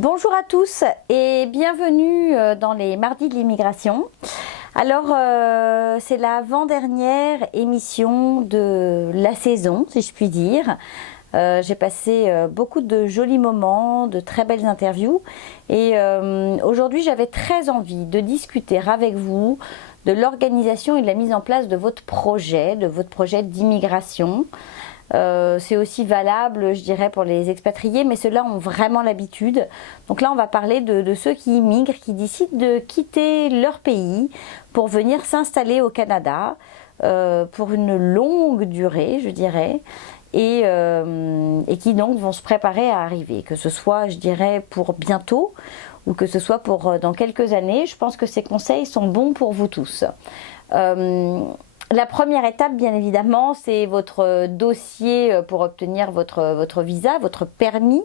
Bonjour à tous et bienvenue dans les mardis de l'immigration. Alors c'est l'avant-dernière émission de la saison, si je puis dire. J'ai passé beaucoup de jolis moments, de très belles interviews et aujourd'hui j'avais très envie de discuter avec vous de l'organisation et de la mise en place de votre projet d'immigration. C'est aussi valable, je dirais, pour les expatriés, mais ceux-là ont vraiment l'habitude. Donc là, on va parler de ceux qui immigrent, qui décident de quitter leur pays pour venir s'installer au Canada pour une longue durée, je dirais, et qui donc vont se préparer à arriver, que ce soit, je dirais, pour bientôt ou que ce soit pour dans quelques années. Je pense que ces conseils sont bons pour vous tous. La première étape, bien évidemment, c'est votre dossier pour obtenir votre visa, votre permis,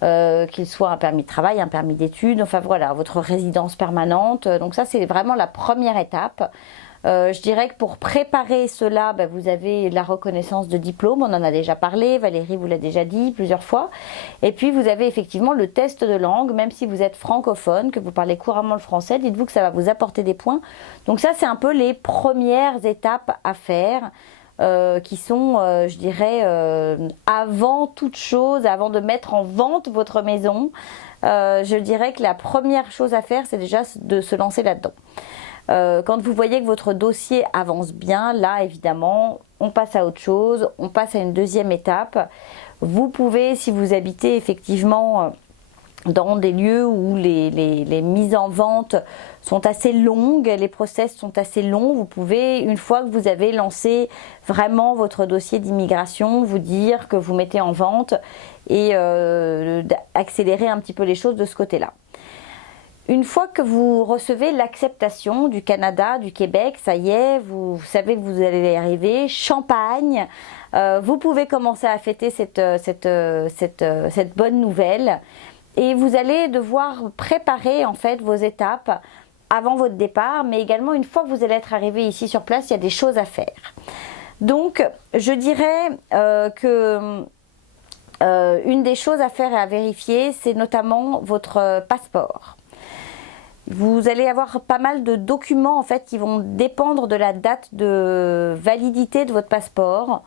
qu'il soit un permis de travail, un permis d'études, enfin voilà, votre résidence permanente. Donc ça, c'est vraiment la première étape. Je dirais que pour préparer cela, vous avez la reconnaissance de diplôme, on en a déjà parlé, Valérie vous l'a déjà dit plusieurs fois. Et puis vous avez effectivement le test de langue, même si vous êtes francophone, que vous parlez couramment le français, dites-vous que ça va vous apporter des points. Donc ça, c'est un peu les premières étapes à faire. Qui sont, je dirais, avant toute chose, avant de mettre en vente votre maison, je dirais que la première chose à faire, c'est déjà de se lancer là-dedans. Quand vous voyez que votre dossier avance bien, là évidemment, on passe à autre chose, on passe à une deuxième étape. Vous pouvez, si vous habitez effectivement dans des lieux où les mises en vente sont assez longues, les process sont assez longs, vous pouvez, une fois que vous avez lancé vraiment votre dossier d'immigration, vous dire que vous mettez en vente et accélérer un petit peu les choses de ce côté-là. Une fois que vous recevez l'acceptation du Canada, du Québec, ça y est, vous savez que vous allez y arriver, champagne, vous pouvez commencer à fêter cette bonne nouvelle et vous allez devoir préparer en fait vos étapes avant votre départ, mais également une fois que vous allez être arrivé ici sur place, il y a des choses à faire. Donc je dirais que une des choses à faire et à vérifier, c'est notamment votre passeport. Vous allez avoir pas mal de documents en fait qui vont dépendre de la date de validité de votre passeport.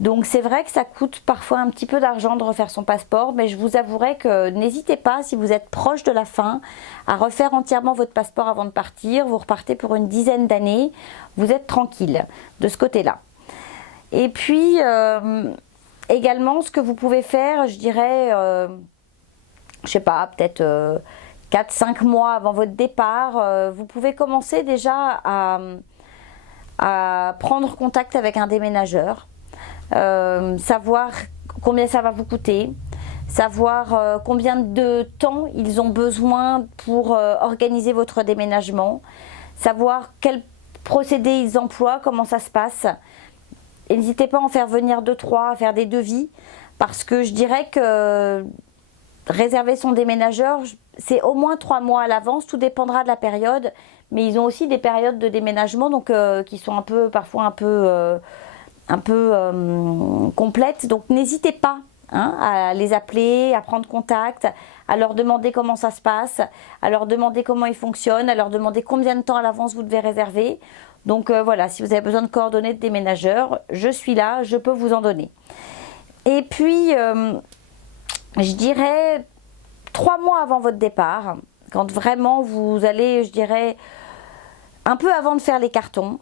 Donc c'est vrai que ça coûte parfois un petit peu d'argent de refaire son passeport, mais je vous avouerai que n'hésitez pas, si vous êtes proche de la fin, à refaire entièrement votre passeport avant de partir. Vous repartez pour une dizaine d'années, vous êtes tranquille de ce côté-là. Et puis également ce que vous pouvez faire, je dirais, je sais pas, peut-être 4-5 mois avant votre départ, vous pouvez commencer déjà à prendre contact avec un déménageur, savoir combien ça va vous coûter, savoir combien de temps ils ont besoin pour organiser votre déménagement, savoir quel procédé ils emploient, comment ça se passe. Et n'hésitez pas à en faire venir 2-3, à faire des devis, parce que je dirais que réserver son déménageur, c'est au moins 3 mois à l'avance, tout dépendra de la période, mais ils ont aussi des périodes de déménagement donc qui sont parfois un peu complètes. Donc n'hésitez pas à les appeler, à prendre contact, à leur demander comment ça se passe, à leur demander comment ils fonctionnent, à leur demander combien de temps à l'avance vous devez réserver. Donc voilà, si vous avez besoin de coordonnées de déménageurs, je suis là, je peux vous en donner. Et puis je dirais 3 mois avant votre départ, quand vraiment vous allez, je dirais, un peu avant de faire les cartons,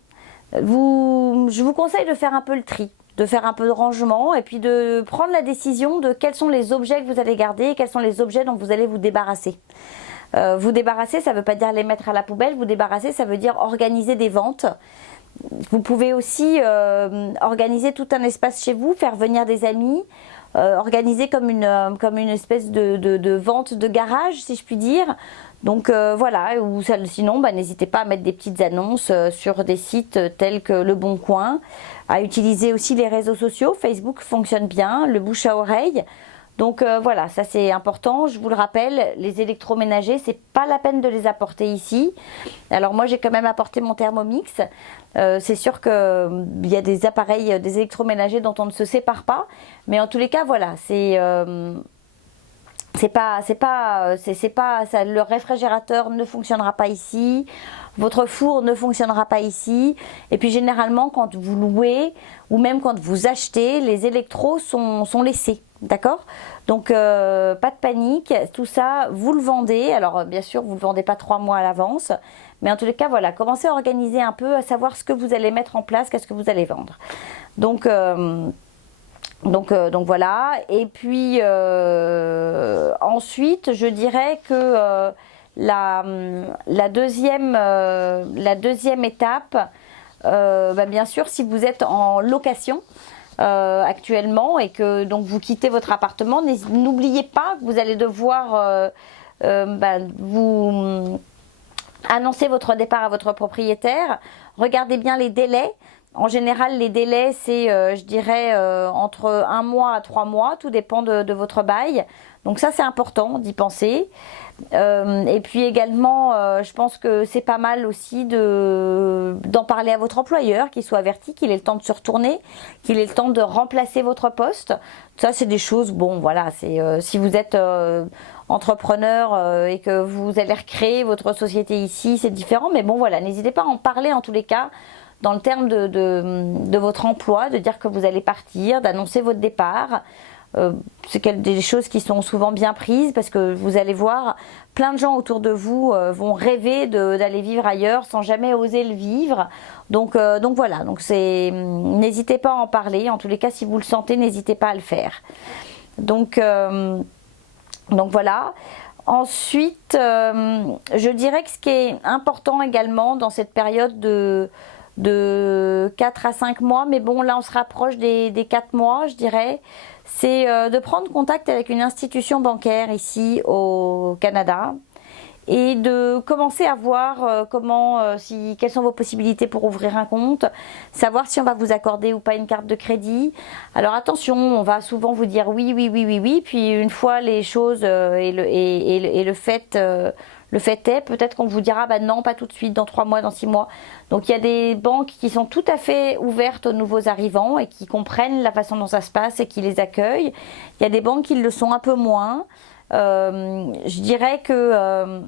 je vous conseille de faire un peu le tri, de faire un peu de rangement et puis de prendre la décision de quels sont les objets que vous allez garder et quels sont les objets dont vous allez vous débarrasser. Vous débarrasser, ça ne veut pas dire les mettre à la poubelle, vous débarrasser, ça veut dire organiser des ventes. Vous pouvez aussi organiser tout un espace chez vous, faire venir des amis, organisé comme une espèce de vente de garage, si je puis dire. Donc voilà, ou sinon n'hésitez pas à mettre des petites annonces sur des sites tels que Le Bon Coin, à utiliser aussi les réseaux sociaux. Facebook fonctionne bien, le bouche à oreille. Donc voilà, ça c'est important. Je vous le rappelle, les électroménagers, c'est pas la peine de les apporter ici. Alors moi j'ai quand même apporté mon Thermomix. C'est sûr qu'il y a des appareils, des électroménagers dont on ne se sépare pas. Mais en tous les cas, voilà, le réfrigérateur ne fonctionnera pas ici, votre four ne fonctionnera pas ici. Et puis généralement quand vous louez ou même quand vous achetez, les électros sont laissés, d'accord? Donc pas de panique, tout ça vous le vendez. Alors bien sûr vous ne le vendez pas 3 mois à l'avance, mais en tous les cas voilà, commencez à organiser un peu, à savoir ce que vous allez mettre en place, qu'est-ce que vous allez vendre. Donc voilà, et puis ensuite je dirais que la deuxième étape, bien sûr si vous êtes en location actuellement et que donc vous quittez votre appartement, n'oubliez pas que vous allez devoir vous annoncer votre départ à votre propriétaire. Regardez bien les délais. En général, les délais, c'est, je dirais, entre 1 mois à 3 mois, tout dépend de votre bail. Donc ça, c'est important d'y penser. Et puis également, je pense que c'est pas mal aussi d'en parler à votre employeur, qu'il soit averti, qu'il ait le temps de se retourner, qu'il ait le temps de remplacer votre poste. Ça, c'est des choses, bon, voilà, c'est si vous êtes entrepreneur et que vous allez recréer votre société ici, c'est différent. Mais bon, voilà, n'hésitez pas à en parler en tous les cas, dans le terme de votre emploi, de dire que vous allez partir, d'annoncer votre départ. C'est des choses qui sont souvent bien prises parce que vous allez voir plein de gens autour de vous vont rêver d'aller vivre ailleurs sans jamais oser le vivre. Donc voilà, n'hésitez pas à en parler. En tous les cas, si vous le sentez, n'hésitez pas à le faire. Donc voilà. Ensuite, je dirais que ce qui est important également dans cette période de 4 à 5 mois, mais bon là on se rapproche des 4 mois je dirais, c'est de prendre contact avec une institution bancaire ici au Canada et de commencer à voir quelles sont vos possibilités pour ouvrir un compte, savoir si on va vous accorder ou pas une carte de crédit. Alors attention, on va souvent vous dire oui, puis une fois les choses le fait est, peut-être qu'on vous dira bah non, pas tout de suite, dans 3 mois, dans 6 mois. Donc il y a des banques qui sont tout à fait ouvertes aux nouveaux arrivants et qui comprennent la façon dont ça se passe et qui les accueillent. Il y a des banques qui le sont un peu moins. Je dirais que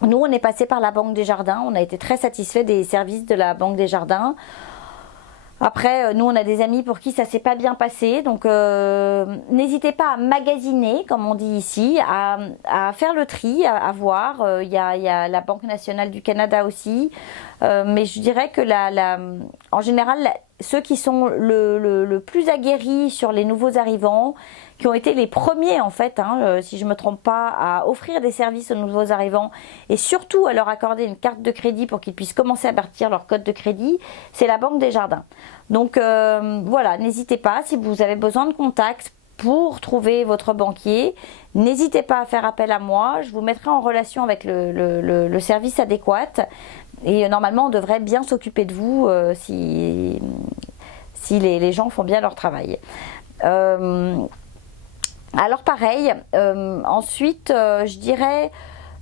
nous, on est passé par la Banque des Jardins. On a été très satisfait des services de la Banque des Jardins. Après, nous, on a des amis pour qui ça s'est pas bien passé. Donc, n'hésitez pas à magasiner, comme on dit ici, à faire le tri, à voir. Il y a la Banque nationale du Canada aussi. Mais je dirais que en général, ceux qui sont le plus aguerris sur les nouveaux arrivants, qui ont été les premiers en fait, si je ne me trompe pas, à offrir des services aux nouveaux arrivants et surtout à leur accorder une carte de crédit pour qu'ils puissent commencer à bâtir leur code de crédit, c'est la Banque des Jardins. Donc voilà, n'hésitez pas, si vous avez besoin de contacts pour trouver votre banquier, n'hésitez pas à faire appel à moi, je vous mettrai en relation avec le service adéquat et normalement on devrait bien s'occuper de vous si les gens font bien leur travail. Alors pareil, ensuite je dirais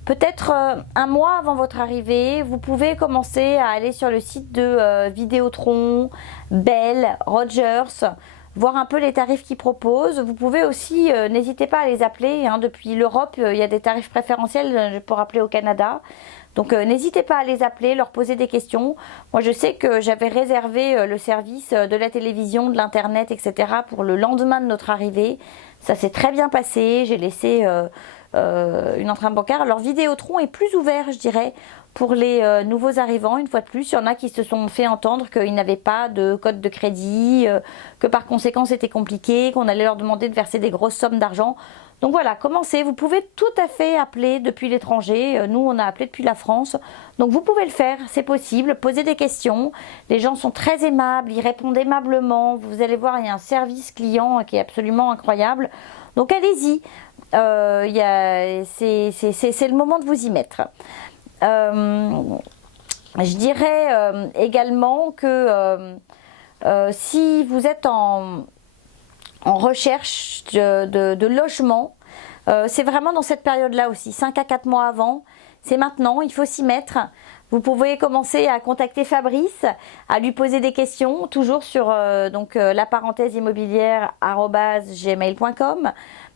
peut-être 1 mois avant votre arrivée, vous pouvez commencer à aller sur le site de Vidéotron, Bell, Rogers, voir un peu les tarifs qu'ils proposent. Vous pouvez aussi, n'hésitez pas à les appeler, depuis l'Europe, il y a des tarifs préférentiels pour appeler au Canada. Donc n'hésitez pas à les appeler, leur poser des questions. Moi je sais que j'avais réservé le service de la télévision, de l'internet, etc. pour le lendemain de notre arrivée. Ça s'est très bien passé, j'ai laissé une empreinte bancaire. Alors Vidéotron est plus ouvert, je dirais, pour les nouveaux arrivants. Une fois de plus, il y en a qui se sont fait entendre qu'ils n'avaient pas de code de crédit, que par conséquent c'était compliqué, qu'on allait leur demander de verser des grosses sommes d'argent. Donc voilà, commencez, vous pouvez tout à fait appeler depuis l'étranger, nous on a appelé depuis la France, donc vous pouvez le faire, c'est possible, posez des questions, les gens sont très aimables, ils répondent aimablement, vous allez voir il y a un service client qui est absolument incroyable, donc allez-y, c'est le moment de vous y mettre. Je dirais également que si vous êtes en recherche de logement, c'est vraiment dans cette période-là aussi, 5 à 4 mois avant, c'est maintenant, il faut s'y mettre. Vous pouvez commencer à contacter Fabrice, à lui poser des questions, toujours sur la parenthèse immobilière @gmail.com.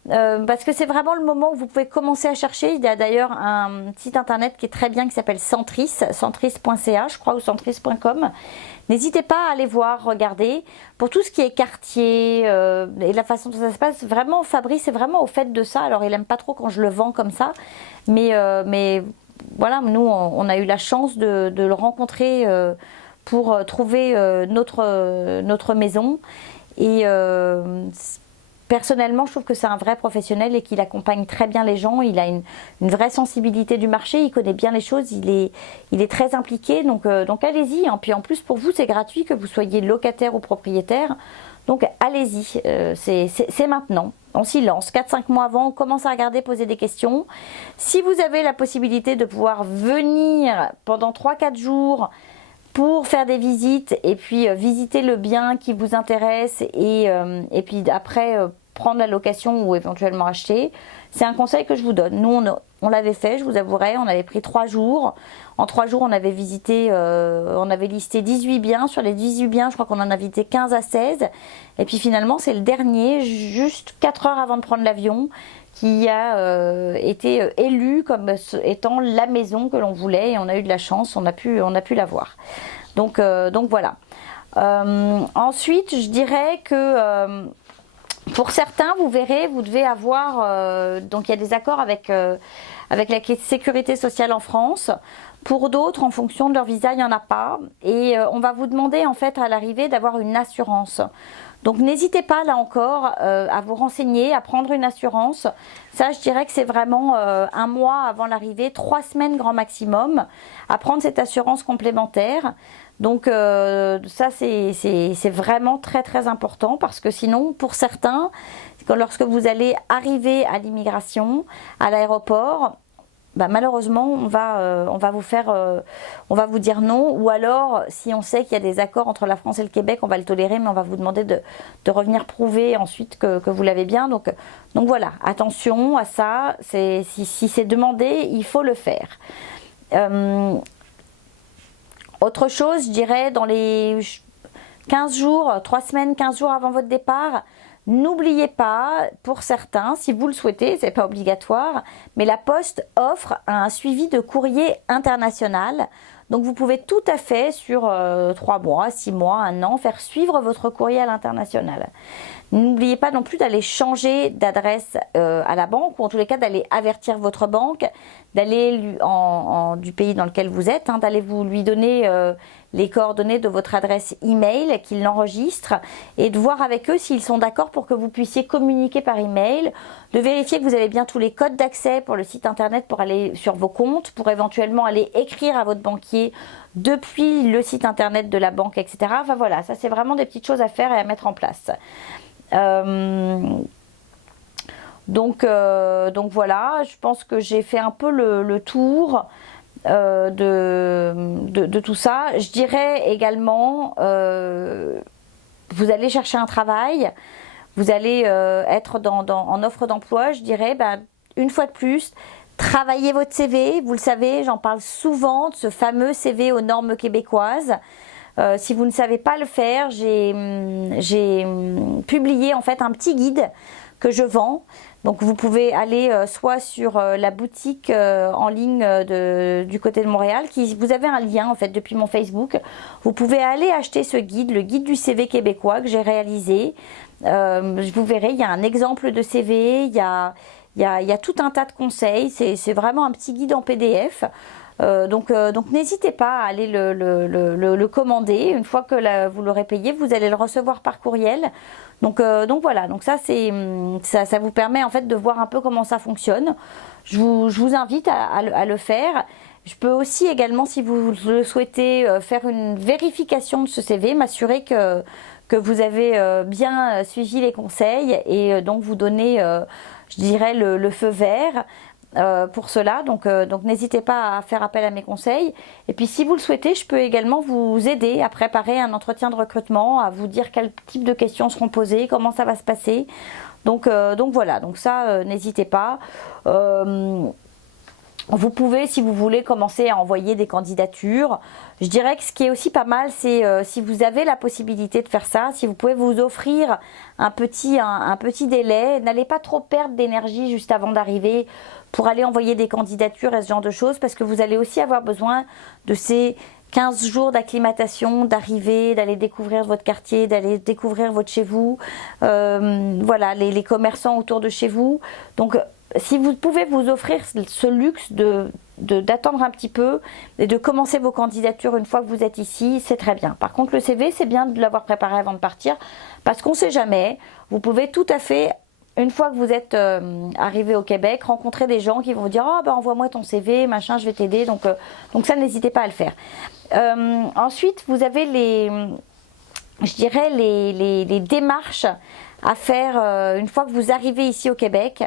parce que c'est vraiment le moment où vous pouvez commencer à chercher. Il y a d'ailleurs un site internet qui est très bien qui s'appelle Centris, centris.ca je crois, ou centris.com. N'hésitez pas à aller voir, regarder. Pour tout ce qui est quartier et la façon dont ça se passe, vraiment Fabrice est vraiment au fait de ça. Alors il aime pas trop quand je le vends comme ça, mais voilà, nous on a eu la chance de le rencontrer pour trouver notre maison. Et personnellement, je trouve que c'est un vrai professionnel et qu'il accompagne très bien les gens. Il a une vraie sensibilité du marché, il connaît bien les choses, il est très impliqué. Donc allez-y. Puis en plus, pour vous, c'est gratuit, que vous soyez locataire ou propriétaire. Donc allez-y, c'est maintenant. On s'y lance. 4-5 mois avant, on commence à regarder, poser des questions. Si vous avez la possibilité de pouvoir venir pendant 3-4 jours pour faire des visites et puis visiter le bien qui vous intéresse et puis après prendre la location ou éventuellement acheter, c'est un conseil que je vous donne. Nous on l'avait fait, je vous avouerai, on avait pris 3 jours. En 3 jours on avait visité, on avait listé 18 biens. Sur les 18 biens, je crois qu'on en a visité 15 à 16. Et puis finalement c'est le dernier, juste 4 heures avant de prendre l'avion, qui a été élu comme étant la maison que l'on voulait, et on a eu de la chance, on a pu l'avoir. Donc voilà. Ensuite, je dirais que pour certains, vous verrez, vous devez avoir, donc il y a des accords avec la sécurité sociale en France. Pour d'autres, en fonction de leur visa, il n'y en a pas. Et on va vous demander en fait à l'arrivée d'avoir une assurance. Donc n'hésitez pas là encore à vous renseigner, à prendre une assurance. Ça, je dirais que c'est vraiment 1 mois avant l'arrivée, 3 semaines grand maximum, à prendre cette assurance complémentaire. Donc ça, c'est vraiment très très important, parce que sinon, pour certains, lorsque vous allez arriver à l'immigration, à l'aéroport, bah, malheureusement on va vous dire non, ou alors si on sait qu'il y a des accords entre la France et le Québec, on va le tolérer, mais on va vous demander de revenir prouver ensuite que vous l'avez bien. Donc voilà, attention à ça, si c'est demandé, il faut le faire. Autre chose, je dirais, dans les 15 jours, 3 semaines, 15 jours avant votre départ, n'oubliez pas, pour certains, si vous le souhaitez, c'est pas obligatoire, mais la Poste offre un suivi de courrier international. Donc vous pouvez tout à fait sur 3 mois, 6 mois, 1 an, faire suivre votre courrier à l'international. N'oubliez pas non plus d'aller changer d'adresse à la banque, ou en tous les cas d'aller avertir votre banque, d'aller du pays dans lequel vous êtes, d'aller lui donner les coordonnées de votre adresse email, qu'ils l'enregistrent, et de voir avec eux s'ils sont d'accord pour que vous puissiez communiquer par email, de vérifier que vous avez bien tous les codes d'accès pour le site internet pour aller sur vos comptes, pour éventuellement aller écrire à votre banquier depuis le site internet de la banque, etc. Enfin voilà, ça c'est vraiment des petites choses à faire et à mettre en place. Donc voilà, je pense que j'ai fait un peu le tour de tout ça. Je dirais également, vous allez chercher un travail, vous allez être en offre d'emploi, je dirais, une fois de plus, travaillez votre CV. Vous le savez, j'en parle souvent de ce fameux CV aux normes québécoises. Si vous ne savez pas le faire, j'ai publié en fait un petit guide que je vends. Donc vous pouvez aller soit sur la boutique en ligne du côté de Montréal, vous avez un lien en fait depuis mon Facebook. Vous pouvez aller acheter ce guide, le guide du CV québécois que j'ai réalisé. Vous verrez, il y a un exemple de CV, il y a tout un tas de conseils. C'est vraiment un petit guide en PDF. Donc n'hésitez pas à aller le commander. Une fois que vous l'aurez payé, vous allez le recevoir par courriel. Donc voilà, donc ça vous permet en fait de voir un peu comment ça fonctionne. Je vous invite à le faire. Je peux aussi également, si vous le souhaitez, faire une vérification de ce CV, m'assurer que vous avez bien suivi les conseils, et donc vous donner, je dirais, le feu vert pour cela. Donc n'hésitez pas à faire appel à mes conseils. Et puis si vous le souhaitez, je peux également vous aider à préparer un entretien de recrutement, à vous dire quel type de questions seront posées, comment ça va se passer. Donc voilà, donc ça n'hésitez pas. Vous pouvez, si vous voulez, commencer à envoyer des candidatures. Je dirais que ce qui est aussi pas mal, c'est si vous avez la possibilité de faire ça, si vous pouvez vous offrir un petit délai. N'allez pas trop perdre d'énergie juste avant d'arriver pour aller envoyer des candidatures et ce genre de choses, parce que vous allez aussi avoir besoin de ces 15 jours d'acclimatation, d'arriver, d'aller découvrir votre quartier, d'aller découvrir votre chez vous, voilà, les commerçants autour de chez vous. Donc, si vous pouvez vous offrir ce luxe d'attendre un petit peu et de commencer vos candidatures une fois que vous êtes ici, c'est très bien. Par contre, le CV, c'est bien de l'avoir préparé avant de partir, parce qu'on ne sait jamais. Vous pouvez tout à fait, une fois que vous êtes arrivé au Québec, rencontrer des gens qui vont vous dire « Oh, ben envoie-moi ton CV, machin, je vais t'aider. » Donc ça, n'hésitez pas à le faire. Ensuite, vous avez je dirais les démarches à faire une fois que vous arrivez ici au Québec.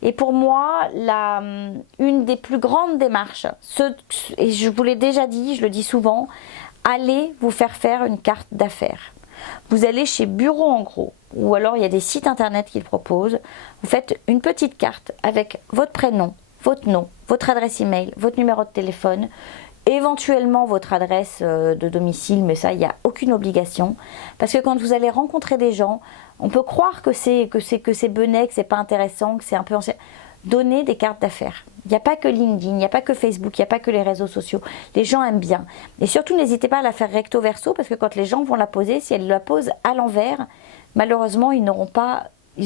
Et pour moi, une des plus grandes démarches, et je vous l'ai déjà dit, je le dis souvent, allez vous faire une carte d'affaires. Vous allez chez Bureau en Gros, ou alors il y a des sites internet qui le proposent. Vous faites une petite carte avec votre prénom, votre nom, votre adresse email, votre numéro de téléphone, éventuellement votre adresse de domicile, mais ça, il n'y a aucune obligation. Parce que quand vous allez rencontrer des gens, on peut croire que c'est benet, que c'est pas intéressant, que c'est un peu ancien. Donnez des cartes d'affaires. Il n'y a pas que LinkedIn, il n'y a pas que Facebook, il n'y a pas que les réseaux sociaux. Les gens aiment bien. Et surtout, n'hésitez pas à la faire recto verso, parce que quand les gens vont la poser, si elles la posent à l'envers, malheureusement, ils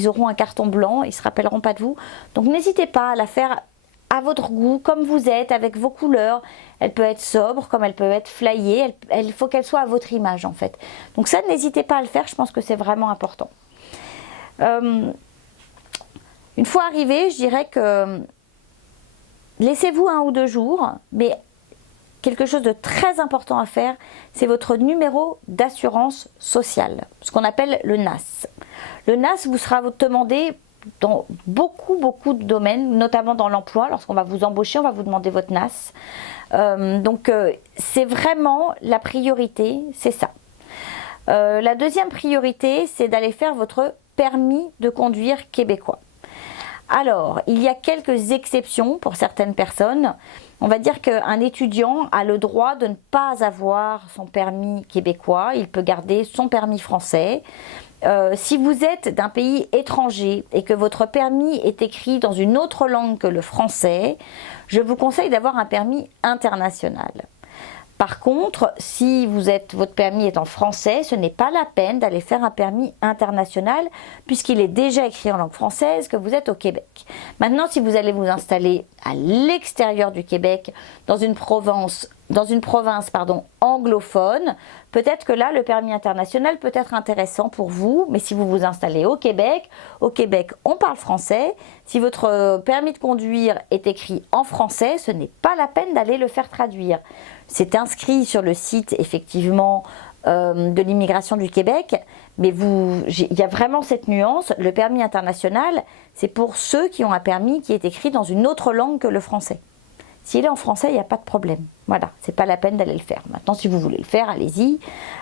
auront un carton blanc, ils ne se rappelleront pas de vous. Donc n'hésitez pas à la faire à votre goût, comme vous êtes, avec vos couleurs. Elle peut être sobre, comme elle peut être flyée. Il faut qu'elle soit à votre image, en fait. Donc ça, n'hésitez pas à le faire. Je pense que c'est vraiment important. Une fois arrivé, je dirais que laissez-vous 1 ou 2 jours, mais quelque chose de très important à faire, c'est votre numéro d'assurance sociale, ce qu'on appelle le NAS. Le NAS vous sera demandé dans beaucoup de domaines, notamment dans l'emploi. Lorsqu'on va vous embaucher, on va vous demander votre NAS. C'est vraiment la priorité, c'est ça. La deuxième priorité, c'est d'aller faire votre permis de conduire québécois. Alors, il y a quelques exceptions pour certaines personnes. On va dire qu'un étudiant a le droit de ne pas avoir son permis québécois. Il peut garder son permis français. Si vous êtes d'un pays étranger et que votre permis est écrit dans une autre langue que le français, je vous conseille d'avoir un permis international. Par contre, si votre permis est en français, ce n'est pas la peine d'aller faire un permis international puisqu'il est déjà écrit en langue française, que vous êtes au Québec. Maintenant, si vous allez vous installer à l'extérieur du Québec, dans une province anglophone, peut-être que là, le permis international peut être intéressant pour vous, mais si vous vous installez au Québec, on parle français. Si votre permis de conduire est écrit en français, ce n'est pas la peine d'aller le faire traduire. C'est inscrit sur le site, effectivement, de l'immigration du Québec, mais il y a vraiment cette nuance. Le permis international, c'est pour ceux qui ont un permis qui est écrit dans une autre langue que le français. S'il est en français, il n'y a pas de problème. Voilà, c'est pas la peine d'aller le faire. Maintenant, si vous voulez le faire, allez-y.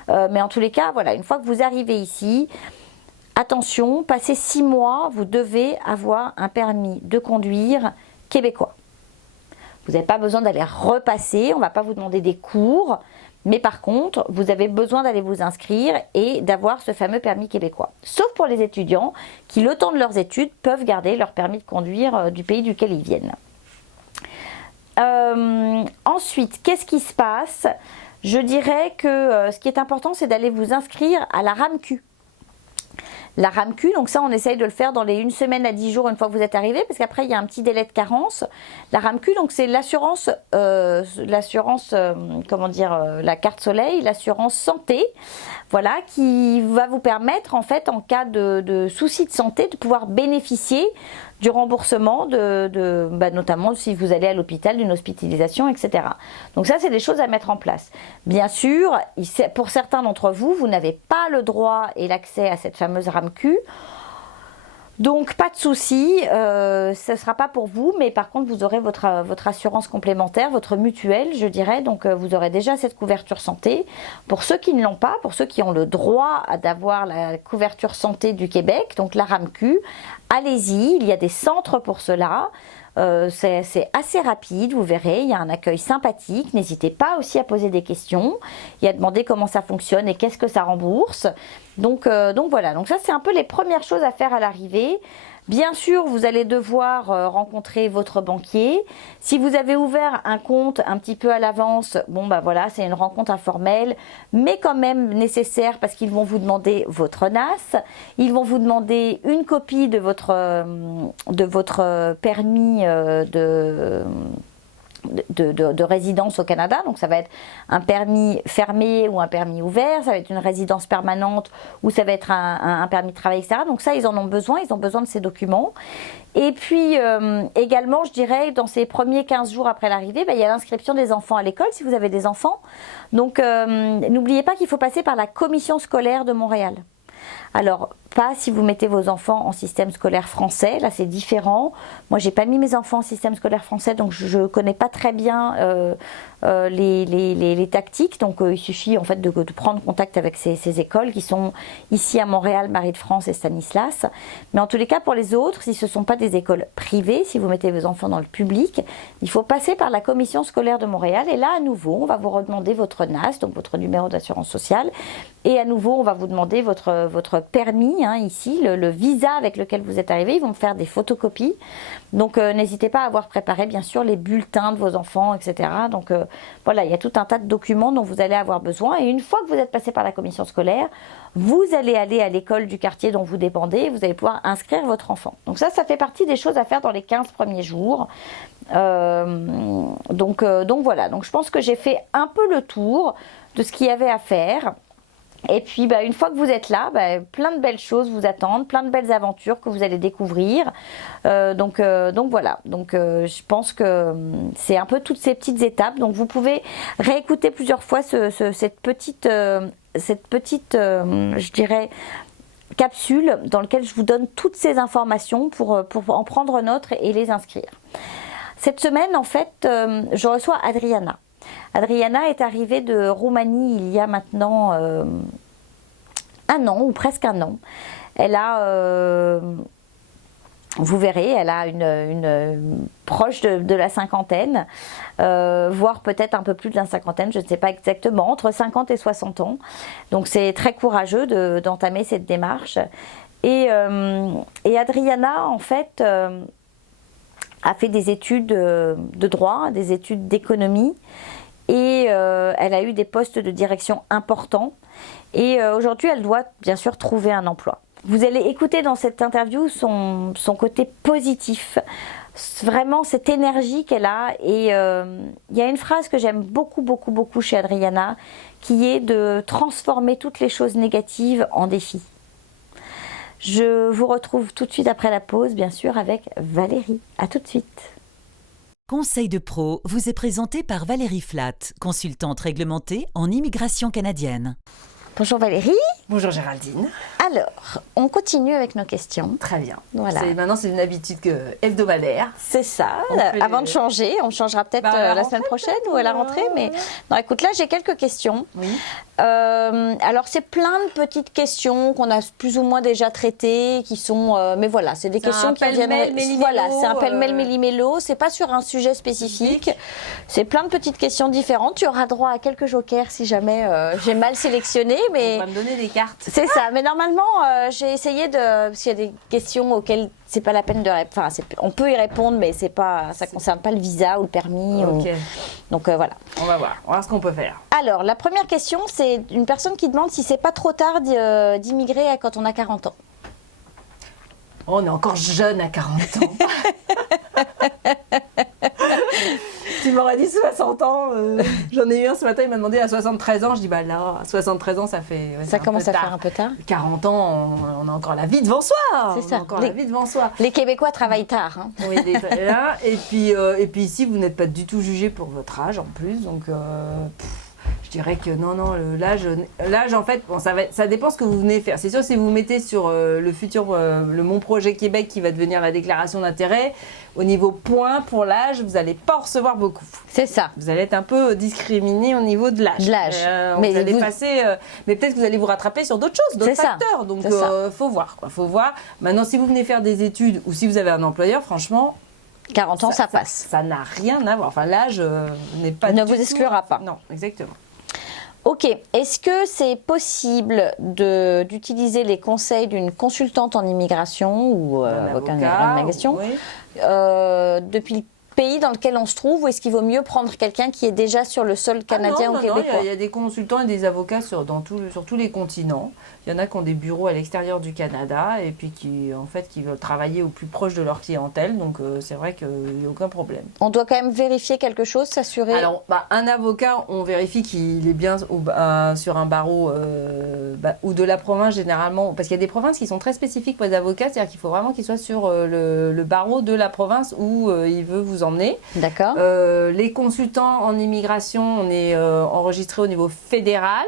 Mais en tous les cas, voilà, une fois que vous arrivez ici, attention, passé 6 mois, vous devez avoir un permis de conduire québécois. Vous n'avez pas besoin d'aller repasser, on ne va pas vous demander des cours, mais par contre, vous avez besoin d'aller vous inscrire et d'avoir ce fameux permis québécois. Sauf pour les étudiants qui, le temps de leurs études, peuvent garder leur permis de conduire du pays duquel ils viennent. Ensuite, qu'est-ce qui se passe? Je dirais que ce qui est important, c'est d'aller vous inscrire à la RAMQ. La RAMQ, donc ça on essaye de le faire dans les 1 semaine à 10 jours une fois que vous êtes arrivé, parce qu'après il y a un petit délai de carence. La RAMQ, donc c'est la carte soleil, l'assurance santé, voilà, qui va vous permettre en fait en cas de soucis de santé de pouvoir bénéficier du remboursement notamment si vous allez à l'hôpital, d'une hospitalisation, etc. Donc ça, c'est des choses à mettre en place. Bien sûr, pour certains d'entre vous, vous n'avez pas le droit et l'accès à cette fameuse RAMQ. Donc pas de souci, ce ne sera pas pour vous, mais par contre vous aurez votre assurance complémentaire, votre mutuelle je dirais, donc vous aurez déjà cette couverture santé. Pour ceux qui ne l'ont pas, pour ceux qui ont le droit d'avoir la couverture santé du Québec, donc la RAMQ, allez-y, il y a des centres pour cela. C'est assez rapide, vous verrez, il y a un accueil sympathique. N'hésitez pas aussi à poser des questions et à demander comment ça fonctionne et qu'est-ce que ça rembourse. Donc voilà, donc ça c'est un peu les premières choses à faire à l'arrivée. Bien sûr, vous allez devoir rencontrer votre banquier. Si vous avez ouvert un compte un petit peu à l'avance, bon bah voilà, c'est une rencontre informelle, mais quand même nécessaire parce qu'ils vont vous demander votre NAS, ils vont vous demander une copie de votre permis de résidence au Canada, donc ça va être un permis fermé ou un permis ouvert, ça va être une résidence permanente ou ça va être un permis de travail, etc. Donc ça, ils en ont besoin de ces documents. Et puis également, je dirais, dans ces premiers 15 jours après l'arrivée, il y a l'inscription des enfants à l'école, si vous avez des enfants. Donc n'oubliez pas qu'il faut passer par la commission scolaire de Montréal. Alors, pas si vous mettez vos enfants en système scolaire français, là c'est différent. Moi, j'ai pas mis mes enfants en système scolaire français, donc je connais pas très bien les tactiques. Donc, il suffit en fait de prendre contact avec ces écoles qui sont ici à Montréal, Marie de France et Stanislas. Mais en tous les cas, pour les autres, si ce ne sont pas des écoles privées, si vous mettez vos enfants dans le public, il faut passer par la commission scolaire de Montréal. Et là, à nouveau, on va vous redemander votre NAS, donc votre numéro d'assurance sociale. Et à nouveau, on va vous demander votre permis, ici, le visa avec lequel vous êtes arrivé. Ils vont faire des photocopies. Donc, n'hésitez pas à avoir préparé, bien sûr, les bulletins de vos enfants, etc. Donc, voilà, il y a tout un tas de documents dont vous allez avoir besoin. Et une fois que vous êtes passé par la commission scolaire, vous allez aller à l'école du quartier dont vous dépendez et vous allez pouvoir inscrire votre enfant. Donc ça fait partie des choses à faire dans les 15 premiers jours. Donc voilà, donc je pense que j'ai fait un peu le tour de ce qu'il y avait à faire. Et puis une fois que vous êtes là, plein de belles choses vous attendent, plein de belles aventures que vous allez découvrir. Donc voilà, donc je pense que c'est un peu toutes ces petites étapes. Donc vous pouvez réécouter plusieurs fois cette petite, je dirais, capsule dans laquelle je vous donne toutes ces informations pour en prendre note et les inscrire. Cette semaine, en fait, je reçois Adriana. Adriana est arrivée de Roumanie il y a maintenant un an ou presque un an. Elle a, vous verrez, elle a une proche de la cinquantaine, voire peut-être un peu plus de la cinquantaine, je ne sais pas exactement, entre 50 et 60 ans. Donc c'est très courageux d'entamer cette démarche. Et Adriana, en fait, a fait des études de droit, des études d'économie. Et elle a eu des postes de direction importants. Et aujourd'hui, elle doit bien sûr trouver un emploi. Vous allez écouter dans cette interview son côté positif, vraiment cette énergie qu'elle a. Et il y a une phrase que j'aime beaucoup, beaucoup, beaucoup chez Adriana, qui est de transformer toutes les choses négatives en défis. Je vous retrouve tout de suite après la pause, bien sûr, avec Valérie. À tout de suite. Conseil de pro vous est présenté par Valérie Flatt, consultante réglementée en immigration canadienne. Bonjour Valérie. Bonjour Géraldine. Alors, on continue avec nos questions. Très bien. Voilà. Maintenant, c'est une habitude hebdomadaire. C'est ça. Avant de changer, on changera peut-être la semaine prochaine ou à la rentrée. Mais non, écoute, là, j'ai quelques questions. Oui. Alors, c'est plein de petites questions qu'on a plus ou moins déjà traitées, qui sont... mais voilà, c'est des questions qui viennent... Voilà, c'est un pêle-mêle méli-mélo. C'est pas sur un sujet spécifique. C'est plein de petites questions différentes. Tu auras droit à quelques jokers si jamais j'ai mal sélectionné. Mais... On va me donner des cartes. C'est ça. Mais normalement, j'ai essayé de... Parce qu'il y a des questions auxquelles c'est pas la peine de répondre. Enfin, on peut y répondre, mais c'est pas, ça concerne pas le visa ou le permis. Okay. Donc voilà. On va voir ce qu'on peut faire. Alors, la première question, c'est une personne qui demande si c'est pas trop tard d'immigrer quand on a 40 ans. Oh, on est encore jeune à 40 ans. Tu m'aurais dit 60 ans. J'en ai eu un ce matin, il m'a demandé à 73 ans. Je dis, là, à 73 ans, ça fait. Ça commence à faire un peu tard. 40 ans, on a encore la vie devant soi. C'est ça. La vie devant soi. Les Québécois travaillent tard. Hein. Oui, et puis ici, vous n'êtes pas du tout jugé pour votre âge en plus. Donc, je dirais que non, l'âge en fait, ça dépend ce que vous venez faire. C'est sûr, si vous mettez sur le futur, le Mon Projet Québec qui va devenir la déclaration d'intérêt, au niveau points pour l'âge, vous n'allez pas en recevoir beaucoup. C'est ça. Vous allez être un peu discriminé au niveau de l'âge. Mais vous allez passer, mais peut-être que vous allez vous rattraper sur d'autres choses, d'autres facteurs. Donc, faut voir, quoi. Faut voir. Maintenant, si vous venez faire des études ou si vous avez un employeur, franchement, 40 ans, ça passe. Ça n'a rien à voir. Enfin, l'âge n'est pas Ne du vous tout- exclura pas. Non, exactement. Ok, est-ce que c'est possible d'utiliser les conseils d'une consultante en immigration ou Un avocat avocat, en immigration oui. depuis le pays dans lequel on se trouve, ou est-ce qu'il vaut mieux prendre quelqu'un qui est déjà sur le sol canadien non, ou non, québécois? il y a des consultants et des avocats sur tous les continents. Il y en a qui ont des bureaux à l'extérieur du Canada et puis qui veulent travailler au plus proche de leur clientèle. Donc c'est vrai qu'il n'y a aucun problème. On doit quand même vérifier quelque chose, s'assurer. Alors, un avocat, on vérifie qu'il est bien sur un barreau ou de la province généralement, parce qu'il y a des provinces qui sont très spécifiques pour les avocats, c'est-à-dire qu'il faut vraiment qu'il soit sur le barreau de la province où il veut vous emmener. D'accord. Les consultants en immigration, on est enregistré au niveau fédéral,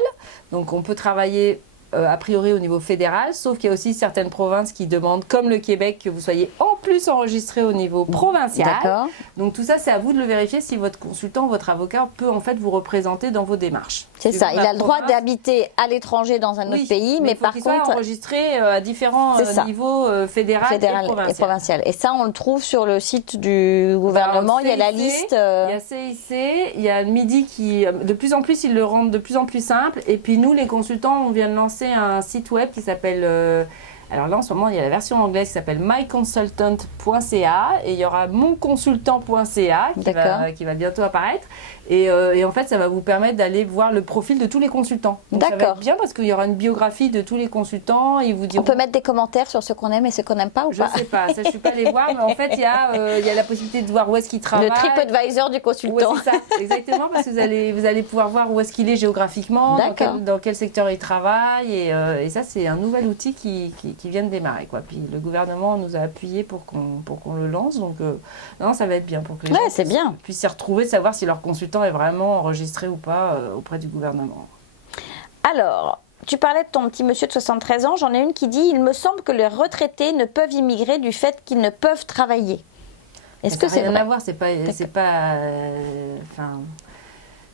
donc on peut travailler a priori au niveau fédéral, sauf qu'il y a aussi certaines provinces qui demandent, comme le Québec, que vous soyez en plus enregistré au niveau provincial. D'accord. Donc tout ça, c'est à vous de le vérifier si votre consultant, votre avocat peut en fait vous représenter dans vos démarches. C'est ça, Suivant il la a le droit province. d'habiter à l'étranger dans un autre pays, mais il faut par qu'il soit contre, enregistré à différents C'est ça. niveaux fédéral fédéral et provincial. Et ça, on le trouve sur le site du gouvernement, il y a la CIC, liste. Il y a CIC, il y a le MIDI qui, de plus en plus, ils le rendent de plus en plus simple. Et puis nous, les consultants, on vient de lancer un site web qui s'appelle... alors là, en ce moment, il y a la version anglaise qui s'appelle myconsultant.ca et il y aura monconsultant.ca qui va bientôt apparaître. Et en fait, ça va vous permettre d'aller voir le profil de tous les consultants. Donc ça va D'accord. être bien parce qu'il y aura une biographie de tous les consultants. Ils vous On diront... peut mettre des commentaires sur ce qu'on aime et ce qu'on n'aime pas ou Je pas? sais pas, ça je suis pas allée voir, mais en fait il y a la possibilité de voir où est-ce qu'il travaille. Le TripAdvisor du Ouais, consultant. c'est ça, exactement, parce que vous allez pouvoir voir où est-ce qu'il est géographiquement, D'accord. dans quel secteur il travaille, et ça c'est un nouvel outil qui vient de démarrer, quoi. Puis le gouvernement nous a appuyé pour qu'on le lance, donc non, ça va être bien pour que les Ouais, gens c'est bien. puissent s'y retrouver, savoir si leur consultant est vraiment enregistré ou pas auprès du gouvernement. Alors, tu parlais de ton petit monsieur de 73 ans, j'en ai une qui dit « Il me semble que les retraités ne peuvent immigrer du fait qu'ils ne peuvent travailler ». Est-ce que Ça n'a c'est rien vrai? à voir,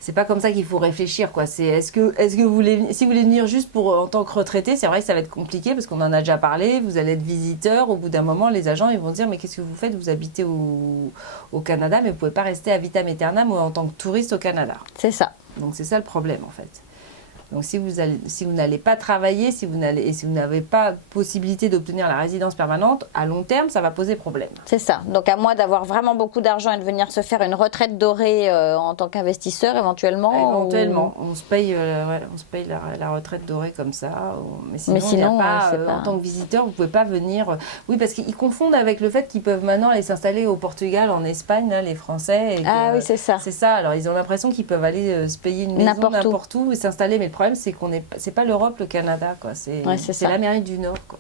c'est pas comme ça qu'il faut réfléchir, quoi. C'est si vous voulez venir juste en tant que retraité, c'est vrai que ça va être compliqué parce qu'on en a déjà parlé. Vous allez être visiteur. Au bout d'un moment, les agents ils vont dire mais qu'est-ce que vous faites? Vous habitez au Canada, mais vous pouvez pas rester à vitam aeternam ou en tant que touriste au Canada. C'est ça. Donc c'est ça le problème en fait. Donc si vous n'allez pas travailler, si vous n'avez pas possibilité d'obtenir la résidence permanente, à long terme, ça va poser problème. C'est ça. Donc à moi d'avoir vraiment beaucoup d'argent et de venir se faire une retraite dorée en tant qu'investisseur éventuellement. Éventuellement, on se paye la retraite dorée comme ça. Mais sinon, il y a pas, en tant que visiteur, vous pouvez pas venir. Oui, parce qu'ils confondent avec le fait qu'ils peuvent maintenant aller s'installer au Portugal, en Espagne, là, les Français. Oui, c'est ça. C'est ça. Alors ils ont l'impression qu'ils peuvent aller se payer une maison n'importe où et s'installer. Mais le problème, c'est c'est pas l'Europe, le Canada, quoi. C'est l'Amérique du Nord, quoi.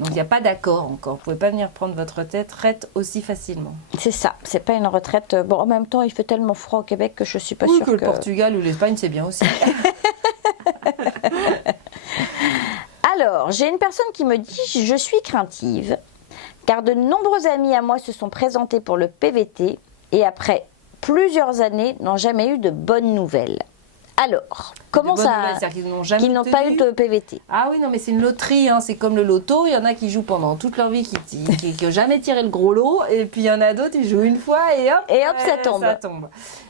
Donc il n'y a pas d'accord encore. Vous pouvez pas venir prendre votre retraite aussi facilement. C'est ça. C'est pas une retraite. Bon, en même temps, il fait tellement froid au Québec que je suis pas sûre que le Portugal ou l'Espagne, c'est bien aussi. Alors, j'ai une personne qui me dit « Je suis craintive, car de nombreux amis à moi se sont présentés pour le PVT et après plusieurs années n'ont jamais eu de bonnes nouvelles. » Alors, comment ça... Qu'ils n'ont pas eu de PVT. Ah oui, non, mais c'est une loterie, hein, c'est comme le loto. Il y en a qui jouent pendant toute leur vie, qui n'ont jamais tiré le gros lot. Et puis il y en a d'autres, ils jouent une fois et hop, ça tombe.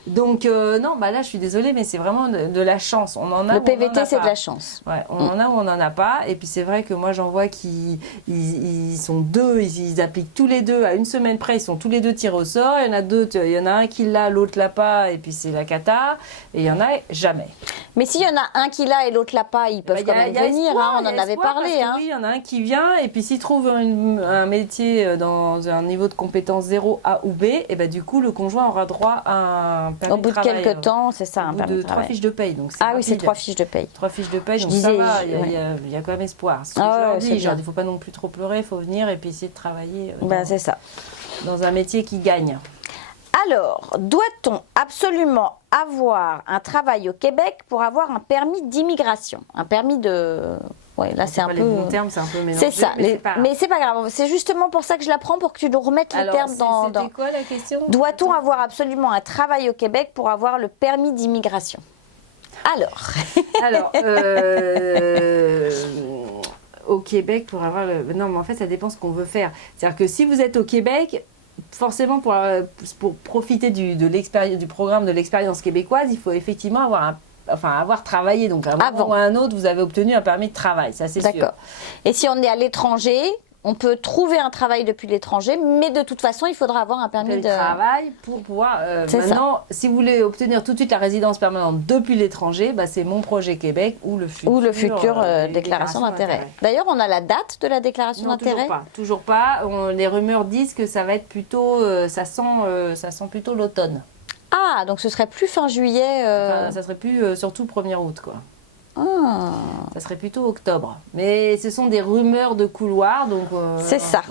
Donc, non, là, je suis désolée, mais c'est vraiment de la chance. On en a. Le PVT, c'est de la chance. Ouais, on en a ou on n'en a pas. Et puis c'est vrai que moi, j'en vois qui sont deux, ils appliquent tous les deux à une semaine près, ils sont tous les deux tirés au sort. Il y en a d'autres, il y en a un qui l'a, l'autre l'a pas, et puis c'est la cata. Et il y en a jamais. Mais s'il y en a un qui l'a et l'autre l'a pas, ils peuvent quand même venir. Espoir, on en avait parlé. Oui, il y en a un qui vient, et puis s'il trouve un métier dans un niveau de compétence 0 A ou B, et ben du coup, le conjoint aura droit à un permis de travail. Au bout de quelques temps, c'est ça, un permis de travail. 3 fiches de paye. Donc oui, c'est 3 fiches de paye. 3 fiches de paye, donc ça va, il y a quand même espoir. Je leur dis, il ne faut pas non plus trop pleurer, il faut venir et puis essayer de travailler c'est ça. Dans un métier qui gagne. Alors, doit-on absolument avoir un travail au Québec pour avoir un permis d'immigration? Un permis de... Ouais, là c'est un peu... Les bons termes, c'est un peu mélangé. C'est ça, mais c'est pas grave. C'est justement pour ça que je la prends, pour que tu nous remettes les termes dans... C'était quoi la question? Doit-on avoir absolument un travail au Québec pour avoir le permis d'immigration? Alors... au Québec pour avoir le... Non, mais en fait, ça dépend ce qu'on veut faire. C'est-à-dire que si vous êtes au Québec... forcément pour profiter du programme de l'expérience québécoise, il faut effectivement avoir travaillé. Donc, à un moment ou à un autre, vous avez obtenu un permis de travail, ça c'est sûr. D'accord. Et si on est à l'étranger, on peut trouver un travail depuis l'étranger, mais de toute façon, il faudra avoir un permis de travail pour pouvoir. Maintenant, si vous voulez obtenir tout de suite la résidence permanente depuis l'étranger, c'est Mon Projet Québec ou le futur déclaration d'intérêt. D'ailleurs, on a la date de la déclaration d'intérêt ? Toujours pas. Les rumeurs disent que ça va être plutôt, ça sent plutôt l'automne. Ah, donc ce serait plus fin juillet. Ça serait plus surtout 1er août, quoi. Ah. Ça serait plutôt octobre. Mais ce sont des rumeurs de couloir, donc... c'est ça.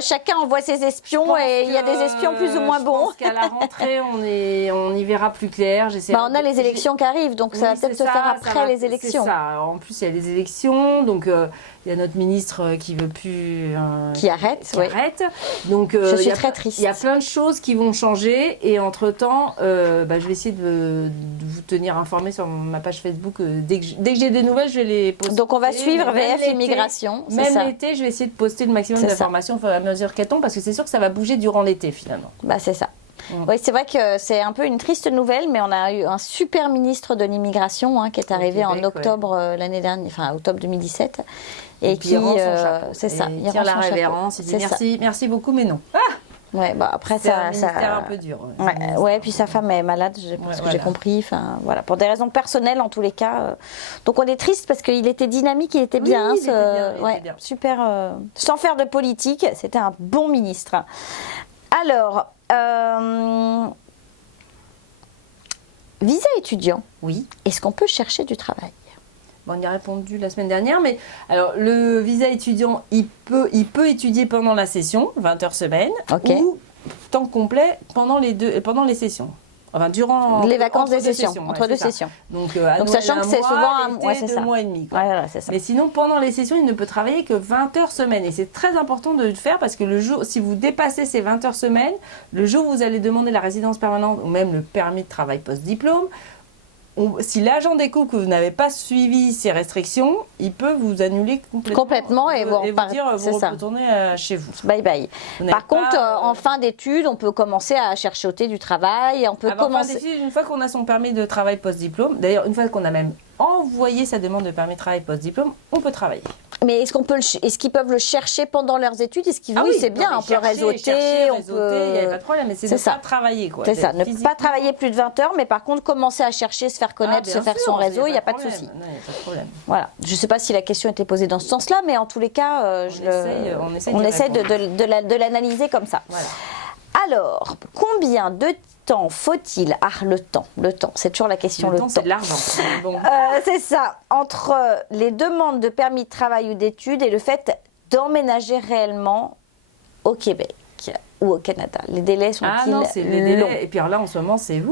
Chacun envoie ses espions et il y a des espions plus ou moins bons. Je pense qu'à la rentrée, on y verra plus clair. On a les élections qui arrivent, donc ça va peut-être se faire après les élections. C'est ça. En plus, il y a les élections, donc il y a notre ministre qui veut plus... qui arrête, arrête. Donc, je suis très triste. Il y a plein de choses qui vont changer et entre-temps, je vais essayer de vous tenir informé sur ma page Facebook. Dès que j'ai des nouvelles, je vais les poster. Donc on va suivre VF Immigration. Même l'été, je vais essayer de poster le maximum d'informations au fur et à mesure qu'elles tombent parce que c'est sûr que ça va bouger durant l'été finalement. C'est ça. Oui, c'est vrai que c'est un peu une triste nouvelle, mais on a eu un super ministre de l'immigration qui est arrivé en octobre l'année dernière, enfin octobre 2017. Et qui rend son chapeau. C'est ça. Il tire la révérence, il dit merci beaucoup, mais non. Ouais, après c'est un ministère un peu dur. Ouais, puis sa femme est malade, j'ai compris. Enfin, voilà, pour des raisons personnelles en tous les cas. Donc on est triste parce qu'il était dynamique, il était bien. Il était bien. Super. Sans faire de politique, c'était un bon ministre. Alors, visa étudiant. Oui. Est-ce qu'on peut chercher du travail ? On y a répondu la semaine dernière, mais alors le visa étudiant, il peut étudier pendant la session, 20 heures semaine, ou temps complet pendant les sessions. Enfin, durant les vacances des sessions, entre deux sessions. Donc sachant que c'est souvent deux mois et demi. Voilà, c'est ça. Mais sinon, pendant les sessions, il ne peut travailler que 20 heures semaine. Et c'est très important de le faire parce que le jour, si vous dépassez ces 20 heures semaine, le jour où vous allez demander la résidence permanente ou même le permis de travail post-diplôme, si l'agent découvre que vous n'avez pas suivi ces restrictions, il peut vous annuler complètement et vous retournez chez vous. Bye bye. Par contre, en fin d'études, on peut commencer à chercher du travail. On peut commencer. Une fois qu'on a son permis de travail post-diplôme, d'ailleurs une fois qu'on a même envoyé sa demande de permis de travail post-diplôme, on peut travailler. Mais est-ce qu'ils peuvent le chercher pendant leurs études ? Oui, c'est bien, on peut réseauter. Il n'y a pas de problème, mais c'est de ne pas travailler. C'est ça, ne pas travailler plus de 20 heures, mais par contre, commencer à chercher, se faire connaître, se faire son réseau, il n'y a pas de souci. Il n'y a pas de problème. Voilà. Je ne sais pas si la question était posée dans ce sens-là, mais en tous les cas, on essaie de l'analyser comme ça. Voilà. Alors, combien de temps faut-il ? Le temps, c'est toujours la question. Le temps, c'est de l'argent. Bon. C'est ça, entre les demandes de permis de travail ou d'études et le fait d'emménager réellement au Québec ou au Canada. Les délais sont-ils longs ? C'est les délais. Et puis alors là, en ce moment, c'est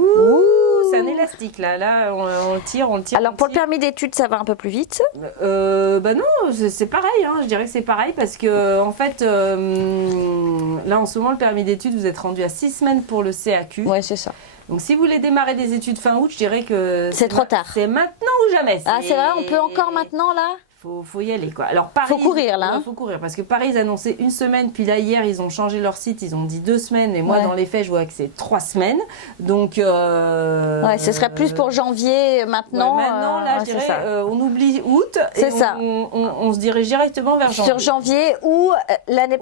c'est un élastique. Là on le tire. Alors pour le permis d'études, ça va un peu plus vite ? Non, c'est pareil. Je dirais que c'est pareil parce que en fait, là en ce moment, le permis d'études, vous êtes rendu à 6 semaines pour le CAQ. Ouais, c'est ça. Donc si vous voulez démarrer des études fin août, je dirais que c'est trop tard. C'est maintenant ou jamais. C'est vrai, on peut encore maintenant là ? Faut y aller quoi. Alors Paris, faut courir là. Faut courir parce que Paris ils annonçaient 1 semaine, puis là hier ils ont changé leur site, ils ont dit 2 semaines et moi dans les faits je vois que c'est 3 semaines. Donc ce serait plus pour janvier maintenant. Maintenant là je dirais on oublie août et on se dirige directement vers janvier. Sur janvier ou l'année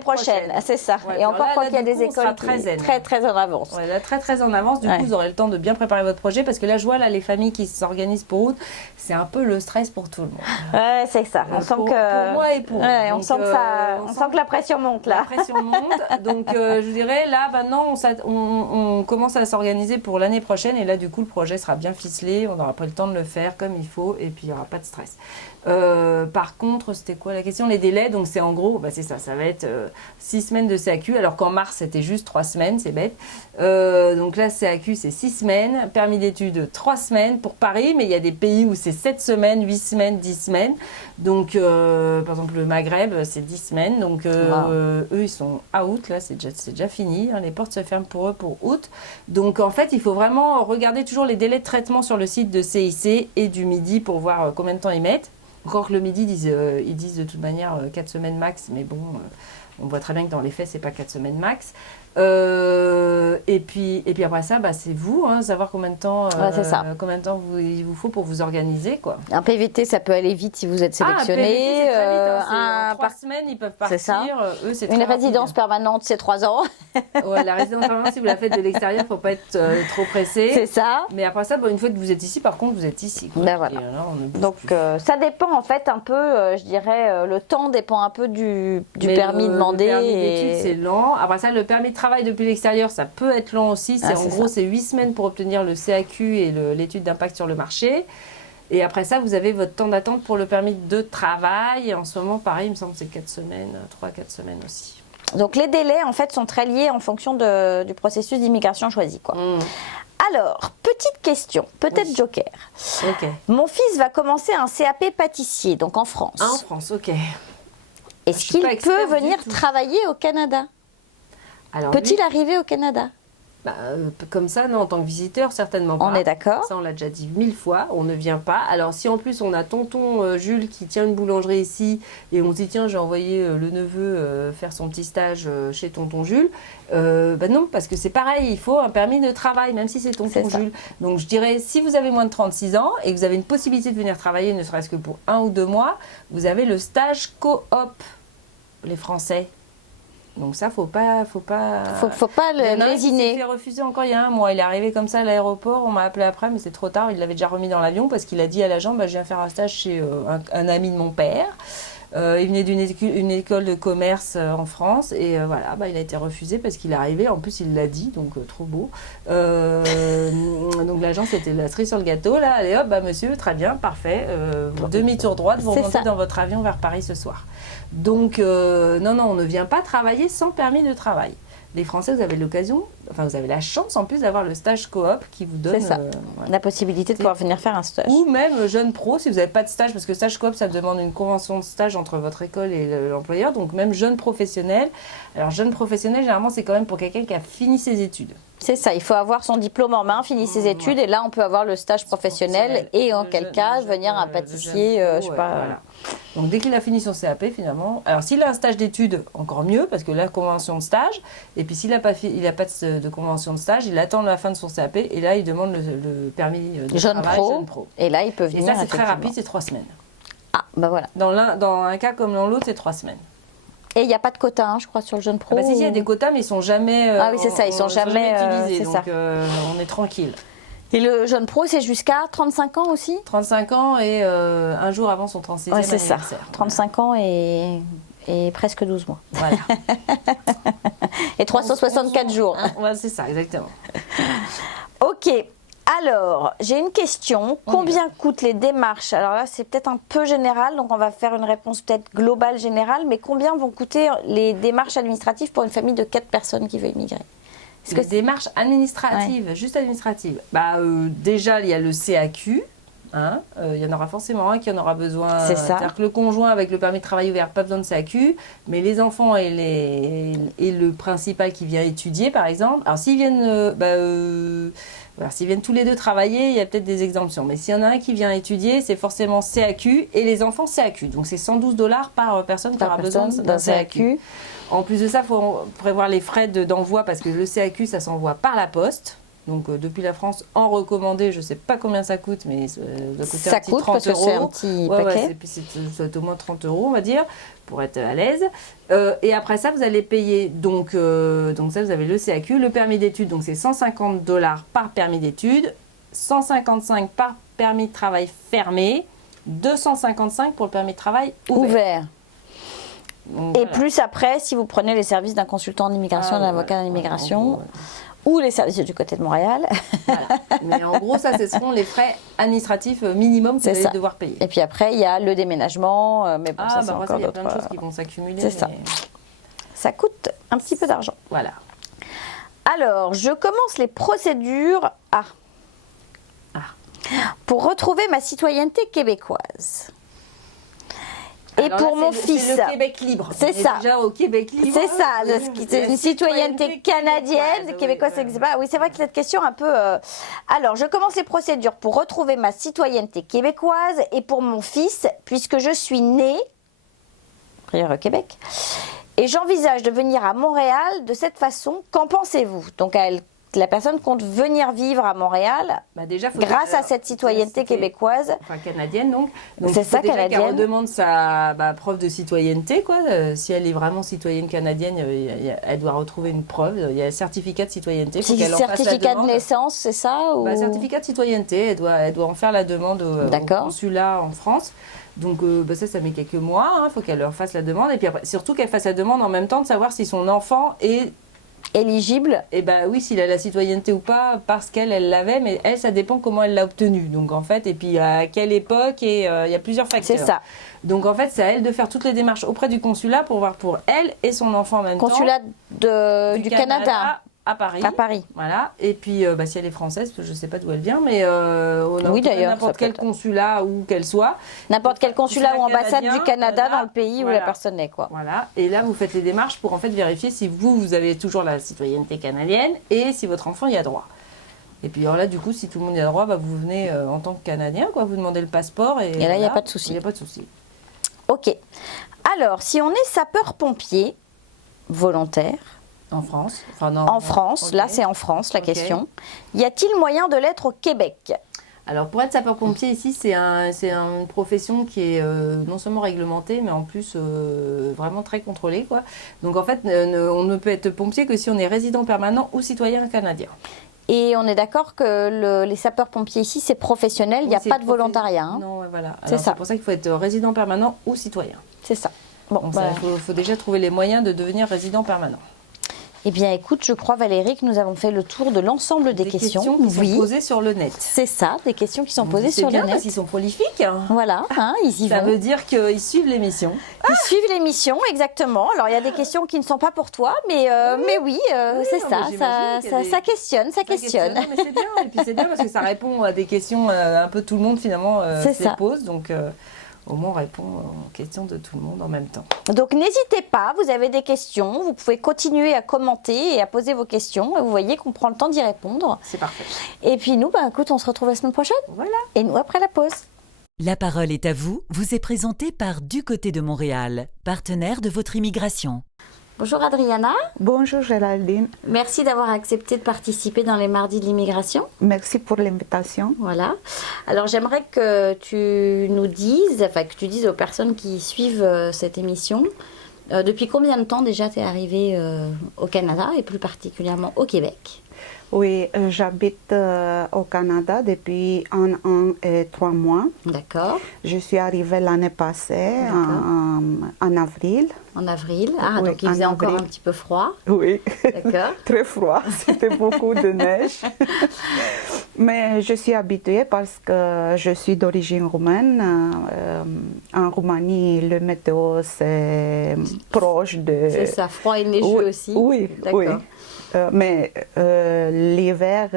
prochaine. C'est ça. Ouais, et encore quand il y a des écoles très en avance. Ouais, là très en avance. Du coup vous aurez le temps de bien préparer votre projet parce que là je vois là les familles qui s'organisent pour août, c'est un peu le stress pour tout le monde. Ouais, c'est ça. On sent pour moi et pour on sent que la pression monte là. La pression monte. Donc je dirais là maintenant on commence à s'organiser pour l'année prochaine et là du coup le projet sera bien ficelé, on aura pris le temps de le faire comme il faut et puis il n'y aura pas de stress. Par contre, c'était quoi la question ? Les délais, donc c'est en gros, c'est ça va être 6 semaines de CAQ, alors qu'en mars c'était juste 3 semaines, c'est bête. Donc là, CAQ c'est 6 semaines, permis d'études 3 semaines pour Paris, mais il y a des pays où c'est 7 semaines, 8 semaines, 10 semaines. Donc par exemple le Maghreb c'est 10 semaines, donc eux ils sont out, là c'est déjà fini, les portes se ferment pour eux pour août. Donc en fait il faut vraiment regarder toujours les délais de traitement sur le site de CIC et du Midi pour voir combien de temps ils mettent. Encore que le Midi, ils disent de toute manière 4 semaines max, mais bon, On voit très bien que dans les faits, c'est pas 4 semaines max. Et puis après ça, c'est vous, savoir combien de temps, c'est ça. Il vous faut pour vous organiser, quoi. Un PVT, ça peut aller vite si vous êtes sélectionné. Un PVT, c'est très vite, en 3 semaines, ils peuvent partir. C'est ça. Eux, c'est Une très résidence permanente, c'est 3 ans. Ouais, la résidence permanente, si vous la faites de l'extérieur, il ne faut pas être trop pressé. C'est ça. Mais après ça, une fois que vous êtes ici, par contre, vous êtes ici, quoi. Voilà. Et alors, on ne bouge Donc plus. ça dépend en fait un peu, je dirais, le temps dépend un peu du permis demandé. Le permis d'études, c'est lent. Après ça, le permis de travail depuis l'extérieur, ça peut être lent aussi. C'est 8 semaines pour obtenir le CAQ et l'étude d'impact sur le marché. Et après ça, vous avez votre temps d'attente pour le permis de travail. Et en ce moment, pareil, il me semble que c'est 4 semaines, 3-4 semaines aussi. Donc les délais en fait sont très liés en fonction du processus d'immigration choisi, quoi. Alors, petite question, peut-être joker. Ok. Mon fils va commencer un CAP pâtissier, donc en France. En France, ok. Est-ce Je suis qu'il pas experte peut du venir tout. travailler au Canada? Alors, Peut-il arriver au Canada? comme ça, non, en tant que visiteur, certainement pas. On est d'accord. Ça, on l'a déjà dit 1000 fois, on ne vient pas. Alors, si en plus on a tonton Jules qui tient une boulangerie ici, et on se dit, tiens, j'ai envoyé le neveu faire son petit stage chez tonton Jules, non, parce que c'est pareil, il faut un permis de travail, même si c'est tonton Jules. Donc, je dirais, si vous avez moins de 36 ans et que vous avez une possibilité de venir travailler, ne serait-ce que pour 1 ou 2 mois, vous avez le stage coop, les Français. Donc ça, faut pas lésiner. Il s'est fait refuser encore il y a 1 mois. Il est arrivé comme ça à l'aéroport, on m'a appelé après, mais c'est trop tard. Il l'avait déjà remis dans l'avion parce qu'il a dit à l'agent, je viens faire un stage chez un ami de mon père. Il venait d'une école de commerce en France et il a été refusé parce qu'il est arrivé. En plus, il l'a dit, donc trop beau. Donc l'agent, c'était la cerise sur le gâteau. Là, allez hop, monsieur, très bien, parfait. Demi-tour droite, vous remontez dans votre avion vers Paris ce soir. Donc, non, on ne vient pas travailler sans permis de travail. Les Français, vous avez l'occasion, vous avez la chance en plus d'avoir le stage coop qui vous donne la possibilité de pouvoir venir faire un stage. Ou même jeune pro, si vous n'avez pas de stage, parce que stage coop, ça demande une convention de stage entre votre école et l'employeur, donc même jeune professionnel. Alors, jeune professionnel, généralement, c'est quand même pour quelqu'un qui a fini ses études. C'est ça, il faut avoir son diplôme en main, fini ses études, et là, on peut avoir le stage professionnel, et en quel cas, venir un pâtissier, je sais pas... Voilà. Donc, dès qu'il a fini son CAP, finalement... Alors, s'il a un stage d'études, encore mieux, parce que là, convention de stage. Et puis, s'il n'a pas de convention de stage, il attend la fin de son CAP. Et là, il demande le permis de jeune travail jeune pro. Et là, il peut venir. Et ça, c'est très rapide, c'est 3 semaines. Ah, voilà. Dans un cas comme dans l'autre, c'est 3 semaines. Et il n'y a pas de quota, je crois, sur le jeune pro. Si, il y a des quotas, mais ils ne sont jamais... oui, c'est ça, ils ne sont jamais utilisés. Donc, on est tranquille. Et le jeune pro, c'est jusqu'à 35 ans aussi? 35 ans et un jour avant son 36e anniversaire. C'est ça, 35 ans et presque 12 mois. Voilà. Et 364 jours. Ouais, c'est ça, exactement. Ok, alors, j'ai une question. Combien coûtent les démarches? Alors là, c'est peut-être un peu général, donc on va faire une réponse peut-être globale, générale, mais combien vont coûter les démarches administratives pour une famille de 4 personnes qui veut immigrer? Les démarches administratives, juste administratives. Déjà, il y a le CAQ. Il y en aura forcément un qui en aura besoin. C'est ça. C'est-à-dire que le conjoint avec le permis de travail ouvert, pas besoin de CAQ, mais les enfants et le principal qui vient étudier, par exemple. Alors, s'ils viennent, s'ils viennent tous les deux travailler, il y a peut-être des exemptions. Mais s'il y en a un qui vient étudier, c'est forcément CAQ et les enfants CAQ. Donc, c'est 112 $ par personne qui aura besoin d'un CAQ. En plus de ça, il faut prévoir les frais d'envoi parce que le CAQ, ça s'envoie par la poste. Donc, depuis la France, en recommandé, je ne sais pas combien ça coûte, mais ça doit coûter un petit 30 parce que c'est un petit paquet. Et puis, c'est au moins 30 €, on va dire, pour être à l'aise. Et après ça, vous allez payer, donc ça, vous avez le CAQ, le permis d'études, donc c'est 150 $ par permis d'études, 155 par permis de travail fermé, 255 pour le permis de travail ouvert. Donc, et plus après, si vous prenez les services d'un consultant en immigration, d'un avocat en immigration, ou les services du côté de Montréal. Voilà. Mais en gros, ça, ce seront les frais administratifs minimum que vous allez devoir payer. Et puis après, il y a le déménagement. Mais bon, ça, c'est encore il y a plein de choses qui vont s'accumuler. C'est ça. Ça coûte un petit peu d'argent. Voilà. Alors, je commence les procédures pour retrouver ma citoyenneté québécoise. Et alors pour mon fils, c'est le Québec libre. C'est ça. Déjà au Québec libre. C'est ça. C'est une citoyenneté canadienne, québécoise, ça n'existe pas. Oui, c'est vrai que cette question un peu. Alors, je commence les procédures pour retrouver ma citoyenneté québécoise et pour mon fils, puisque je suis née priori au Québec. Et j'envisage de venir à Montréal de cette façon. Qu'en pensez-vous? Donc la personne compte venir vivre à Montréal Déjà, grâce à cette citoyenneté québécoise. Enfin, canadienne, donc. C'est ça, canadienne. Elle redemande sa preuve de citoyenneté, quoi. Si elle est vraiment citoyenne canadienne, elle doit retrouver une preuve. Il y a un certificat de citoyenneté. C'est un certificat de naissance, c'est ça ou... Certificat de citoyenneté, elle doit en faire la demande au consulat en France. Donc ça met quelques mois, faut qu'elle leur fasse la demande. Et puis après, surtout qu'elle fasse la demande en même temps de savoir si son enfant est éligible. Et oui, s'il a la citoyenneté ou pas, parce qu'elle l'avait, mais elle, ça dépend comment elle l'a obtenue. Donc en fait, et puis à quelle époque, et il y a plusieurs facteurs. C'est ça. Donc en fait, c'est à elle de faire toutes les démarches auprès du consulat pour voir pour elle et son enfant en même temps. Consulat du Canada. À Paris. À Paris. Voilà. Et puis, si elle est française, je ne sais pas d'où elle vient, mais oui, d'ailleurs, n'importe quel consulat où qu'elle soit. N'importe quel consulat ou ambassade du Canada dans le pays où la personne est, quoi. Voilà. Et là, vous faites les démarches pour en fait vérifier si vous avez toujours la citoyenneté canadienne et si votre enfant y a droit. Et puis alors là, du coup, si tout le monde y a droit, vous venez en tant que Canadien, quoi. Vous demandez le passeport et là, il n'y a pas de souci. Il n'y a pas de souci. Ok. Alors, si on est sapeur-pompier volontaire. En France non, en France, okay. Là c'est en France la question. Y a-t-il moyen de l'être au Québec? Alors pour être sapeur-pompier ici, c'est une profession qui est non seulement réglementée, mais en plus vraiment très contrôlée, quoi. Donc en fait, on ne peut être pompier que si on est résident permanent ou citoyen canadien. Et on est d'accord que les sapeurs-pompiers ici, c'est professionnel, il n'y a pas de volontariat. Hein. Non, voilà. C'est ça. C'est pour ça qu'il faut être résident permanent ou citoyen. C'est ça. Bon, il faut déjà trouver les moyens de devenir résident permanent. Eh bien, écoute, je crois, Valérie, que nous avons fait le tour de l'ensemble des questions qui sont posées sur le net. C'est ça, des questions qui sont posées sur le net. Parce qu'ils sont prolifiques. Voilà, ils y vont. Ça veut dire qu'ils suivent l'émission. Ils suivent l'émission, exactement. Alors, il y a des questions qui ne sont pas pour toi, mais oui, c'est ça questionne, ça questionne. Non, mais c'est bien, et puis c'est bien parce que ça répond à des questions un peu tout le monde, finalement, se pose, donc... Au moins, on répond aux questions de tout le monde en même temps. Donc, n'hésitez pas, vous avez des questions, vous pouvez continuer à commenter et à poser vos questions. Vous voyez qu'on prend le temps d'y répondre. C'est parfait. Et puis nous, écoute, on se retrouve la semaine prochaine. Voilà. Et nous, après la pause. La parole est à vous, vous est présentée par Du Côté de Montréal, partenaire de votre immigration. Bonjour Adriana. Bonjour Géraldine. Merci d'avoir accepté de participer dans les Mardis de l'immigration. Merci pour l'invitation. Voilà. Alors j'aimerais que tu nous dises, que tu dises aux personnes qui suivent cette émission, depuis combien de temps déjà tu es arrivée au Canada et plus particulièrement au Québec? Oui, j'habite au Canada depuis 1 an et 3 mois. D'accord. Je suis arrivée l'année passée, en avril. En avril, donc il faisait encore un petit peu froid. Oui, d'accord. Très froid, c'était beaucoup de neige. Mais je suis habituée parce que je suis d'origine roumaine. En Roumanie, le météo, c'est proche de... C'est ça, froid et neigeux aussi. Oui, d'accord. Oui. Mais l'hiver,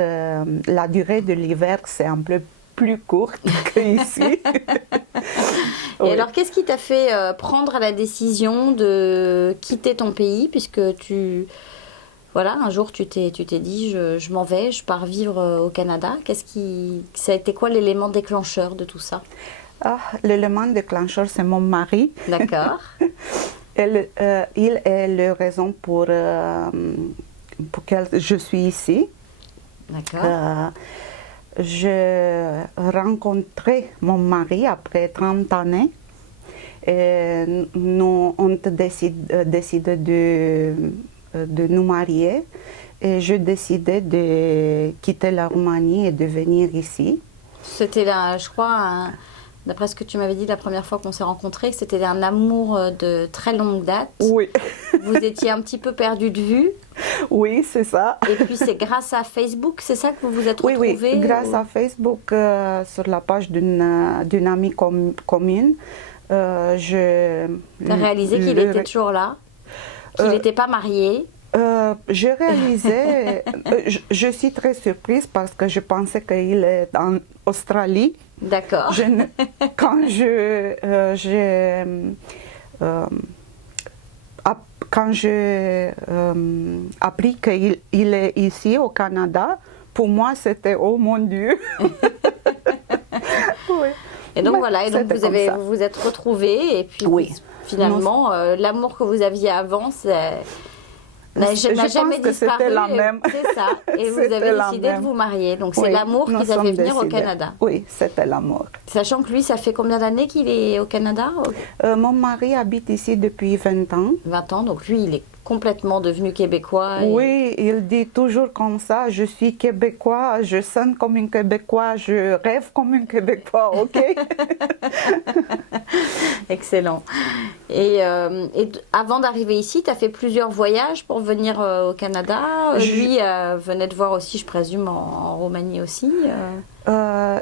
la durée de l'hiver, c'est un peu plus courte qu'ici. Et alors, qu'est-ce qui t'a fait prendre la décision de quitter ton pays, puisque un jour tu t'es dit, je m'en vais, je pars vivre au Canada. Ça a été quoi l'élément déclencheur de tout ça? L'élément déclencheur, c'est mon mari. D'accord. Il est la raison pour laquelle je suis ici. D'accord. J'ai rencontré mon mari après 30 années et nous avons décidé de nous marier et j'ai décidé de quitter la Roumanie et de venir ici. C'était là, je crois, d'après ce que tu m'avais dit la première fois qu'on s'est rencontrés, que c'était un amour de très longue date. Oui. Vous étiez un petit peu perdu de vue. Oui, c'est ça. Et puis c'est grâce à Facebook, c'est ça que vous vous êtes retrouvés? Oui, grâce à Facebook, sur la page d'une amie commune. Tu as réalisé qu'il était toujours là? Qu'il n'était pas marié? J'ai réalisé, je suis très surprise parce que je pensais qu'il est en Australie. D'accord. Quand j'ai appris qu'il est ici au Canada, pour moi c'était oh mon Dieu. Oui. Et donc voilà, et donc vous vous êtes retrouvés et puis oui. finalement, l'amour que vous aviez avant, n'a jamais pense que disparu. c'était la même. C'est ça. Et vous C'était avez la décidé de même. vous marier. Donc c'est Oui, l'amour qui nous vous a fait sommes venir au décidés. Canada. Oui, c'était l'amour. Sachant que lui, ça fait combien d'années qu'il est au Canada? Mon mari habite ici depuis 20 ans. 20 ans. Donc lui, il est complètement devenu québécois. Oui, il dit toujours comme ça, je suis québécois, je sonne comme un québécois, je rêve comme un québécois, ok? Excellent. Et avant d'arriver ici, tu as fait plusieurs voyages pour venir au Canada. Lui venait te voir aussi, je présume, en Roumanie aussi.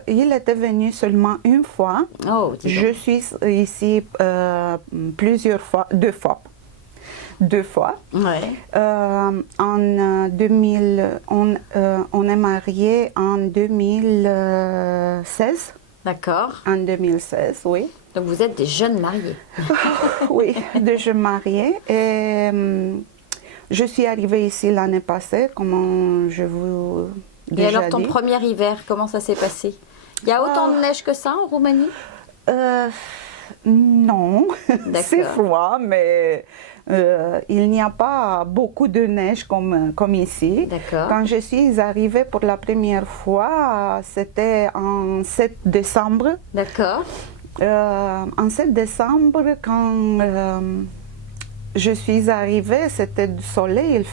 Il était venu seulement une fois. Oh, dis donc. Je suis ici plusieurs fois, deux fois. Ouais. En 2000, on est mariés en 2016. D'accord. En 2016, oui. Donc vous êtes des jeunes mariés. Oui, deux jeunes mariés. Et je suis arrivée ici l'année passée, comme je vous Et déjà alors ton dit. premier hiver, comment ça s'est passé? Il y a autant de neige que ça en Roumanie? Non, D'accord. c'est froid, mais il n'y a pas beaucoup de neige comme ici. D'accord. Quand je suis arrivée pour la première fois, c'était en 7 décembre. D'accord. En 7 décembre, quand je suis arrivée, c'était du soleil,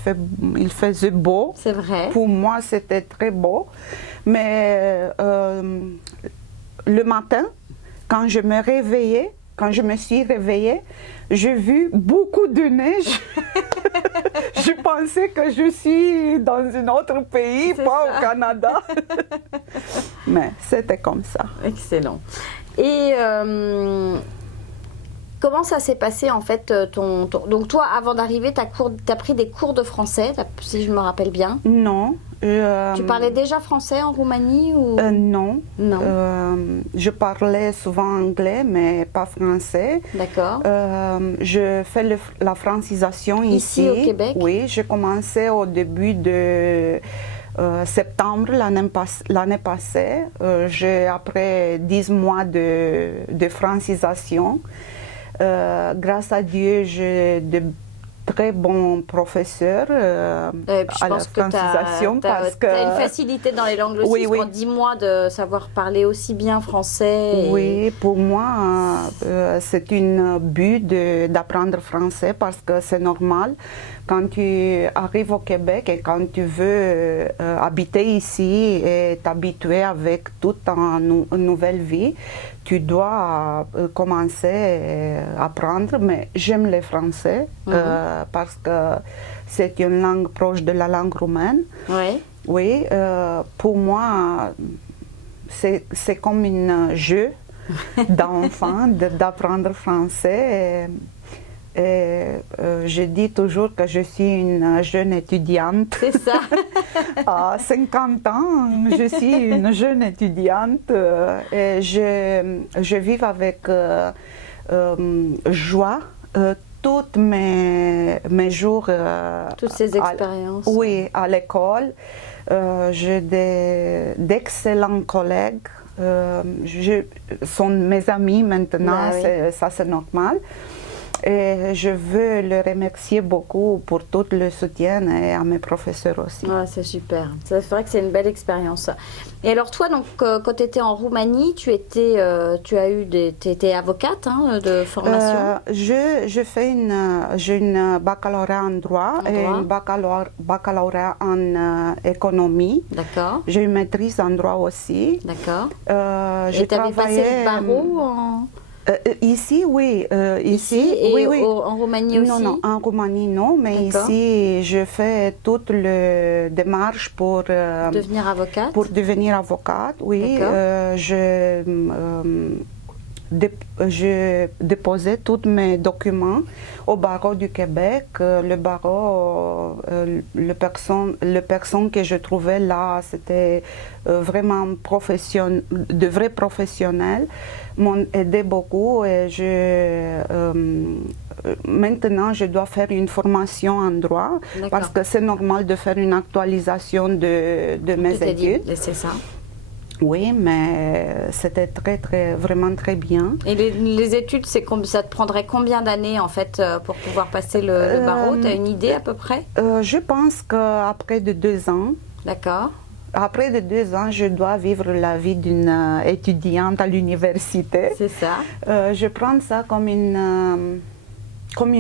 il faisait beau. C'est vrai. Pour moi, c'était très beau. Mais le matin, quand je me suis réveillée, j'ai vu beaucoup de neige. Je pensais que je suis dans un autre pays, C'est pas ça. au Canada. Mais c'était comme ça. Excellent. Et comment ça s'est passé en fait Donc toi, avant d'arriver, tu as pris des cours de français, si je me rappelle bien. Non. Tu parlais déjà français en Roumanie ou... Non. Non. Je parlais souvent anglais, mais pas français. D'accord. Je fais la francisation Ici, ici. au Québec? Oui, j'ai commencé au début de septembre l'année passée. Après 10 mois de francisation. Grâce à Dieu, j'ai de très bons professeurs Et puis je à la pense que francisation parce que tu as une facilité dans les langues aussi. Oui, oui. Pour 10 mois de savoir parler aussi bien français. Oui, pour moi, c'est un but d'apprendre français parce que c'est normal. Quand tu arrives au Québec et quand tu veux habiter ici et t'habituer avec toute ta nouvelle vie, tu dois commencer à apprendre. Mais j'aime le français parce que c'est une langue proche de la langue roumaine. Oui. Oui, pour moi, c'est comme un jeu d'enfant d'apprendre français. Je dis toujours que je suis une jeune étudiante. C'est ça. À 50 ans, je suis une jeune étudiante et je vis avec joie tous mes jours. Toutes ces expériences. Oui, à l'école. J'ai d'excellents collègues. Sont mes amis maintenant, Bah oui. ça c'est normal. Et je veux le remercier beaucoup pour tout le soutien et à mes professeurs aussi. Ouais, c'est super. C'est vrai que c'est une belle expérience. Et alors toi, donc, quand tu étais en Roumanie, tu étais avocate de formation. J'ai une baccalauréat en droit et une baccalauréat en économie. D'accord. J'ai une maîtrise en droit aussi. D'accord. J'ai Et tu avais passé le barreau ici, oui. ici et oui, oui. en Roumanie aussi? Non, en Roumanie, non. Mais D'accord. ici, je fais toutes les démarches pour Devenir avocate? Pour devenir avocate, oui. D'accord. Je déposais tous mes documents au barreau du Québec. Le barreau, le personne que je trouvais là, c'était vraiment de vrais professionnels, m'ont aidé beaucoup et maintenant je dois faire une formation en droit parce que c'est normal de faire une actualisation de mes études. C'est ça. Oui, mais c'était vraiment très bien. Et les études, ça te prendrait combien d'années en fait pour pouvoir passer le barreau? Tu as une idée à peu près? Je pense qu'après de 2 ans, D'accord. après de 2 ans, je dois vivre la vie d'une étudiante à l'université. C'est ça. Je prends ça comme une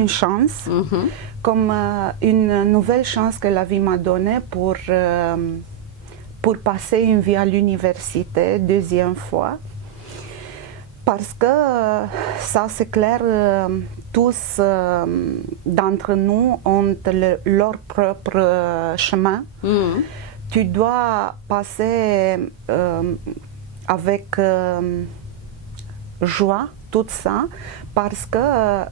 chance, comme une nouvelle chance que la vie m'a donnée pour passer une vie à l'université, 2e fois. Parce que ça, c'est clair, tous d'entre nous ont leur propre chemin. Tu dois passer avec joie tout ça, parce que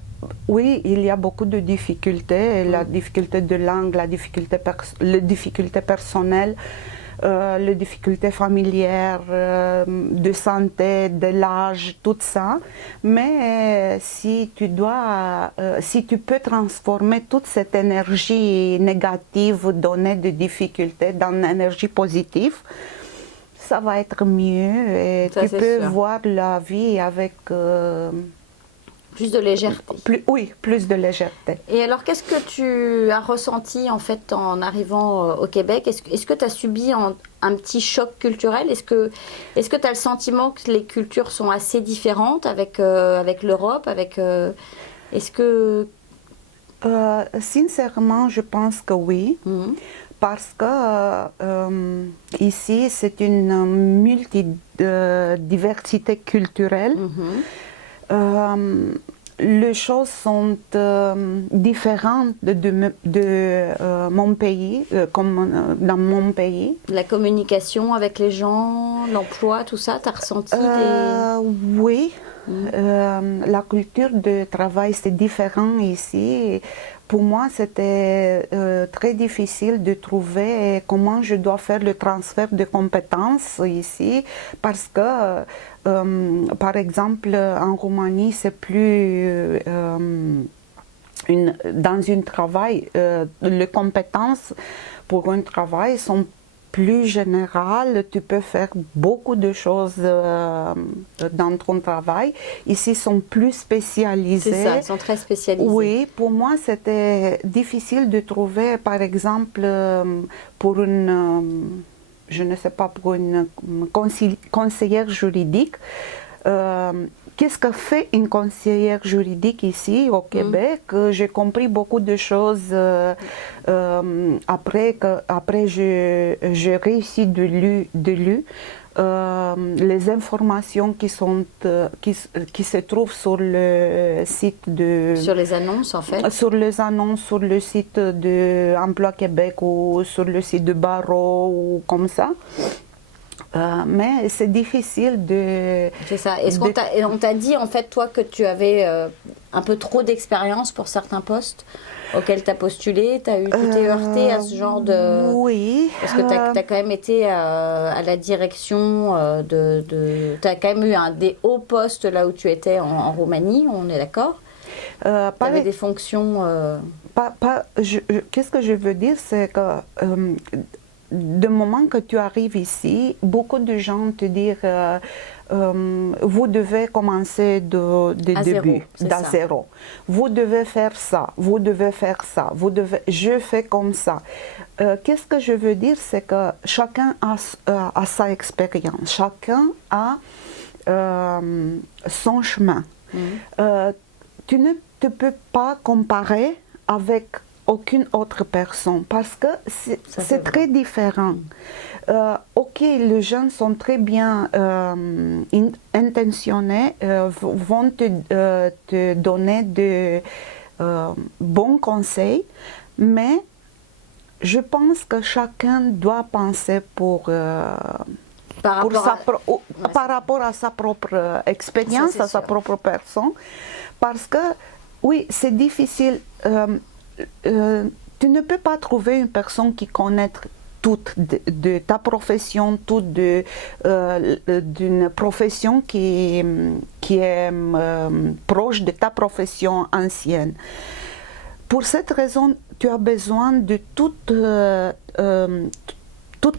oui, il y a beaucoup de difficultés, la difficulté de langue, les difficultés personnelles, les difficultés familières, de santé, de l'âge, tout ça. Mais si tu peux transformer toute cette énergie négative donnée de difficultés dans une énergie positive, ça va être mieux et ça, tu peux sûr. voir la vie avec Plus de légèreté. Plus de légèreté. Et alors, qu'est-ce que tu as ressenti en fait en arrivant au Québec? Est-ce que tu as subi un petit choc culturel? Est-ce que tu as le sentiment que les cultures sont assez différentes avec l'Europe? Est-ce que... Sincèrement, je pense que oui. Parce que ici, c'est une multidiversité culturelle. Les choses sont différentes de mon pays, comme dans mon pays. La communication avec les gens, l'emploi, tout ça, tu as ressenti Oui. La culture de travail, c'est différent ici. Pour moi, c'était très difficile de trouver comment je dois faire le transfert de compétences ici, parce que, par exemple, en Roumanie, c'est plus dans un travail, les compétences pour un travail sont plus générales, tu peux faire beaucoup de choses dans ton travail. Ici, ils sont plus spécialisés. C'est ça, ils sont très spécialisés. Oui, pour moi, c'était difficile de trouver, par exemple, pour une conseillère juridique, qu'est-ce que fait une conseillère juridique ici au Québec? J'ai compris beaucoup de choses après j'ai réussi de lire les informations qui se trouvent sur le site de... Sur les annonces, en fait. Sur les annonces, sur le site de Emploi Québec ou sur le site de Barreau ou comme ça. Mais c'est difficile de... C'est ça. Est-ce qu'on t'a dit, en fait, toi, que tu avais un peu trop d'expérience pour certains postes auxquels tu as postulé? Tu t'es heurté à ce genre de... Oui. Parce que tu as quand même été à la direction tu as quand même eu des hauts postes là où tu étais en Roumanie, on est d'accord? Tu avais des fonctions... Qu'est-ce que je veux dire, c'est que... du moment que tu arrives ici, beaucoup de gens te disent vous devez commencer de début, d'à zéro. Vous devez faire ça, vous devez faire ça, je fais comme ça. Qu'est-ce que je veux dire, c'est que chacun a sa expérience, chacun a son chemin. Tu ne te peux pas comparer avec aucune autre personne parce que c'est très différent. Ok, les jeunes sont très bien intentionnés, vont te donner de bons conseils, mais je pense que chacun doit penser par rapport à sa propre expérience, à sa propre personne, parce que oui, c'est difficile. Tu ne peux pas trouver une personne qui connaît toute de ta profession, toute d'une profession qui est proche de ta profession ancienne. Pour cette raison, tu as besoin de tout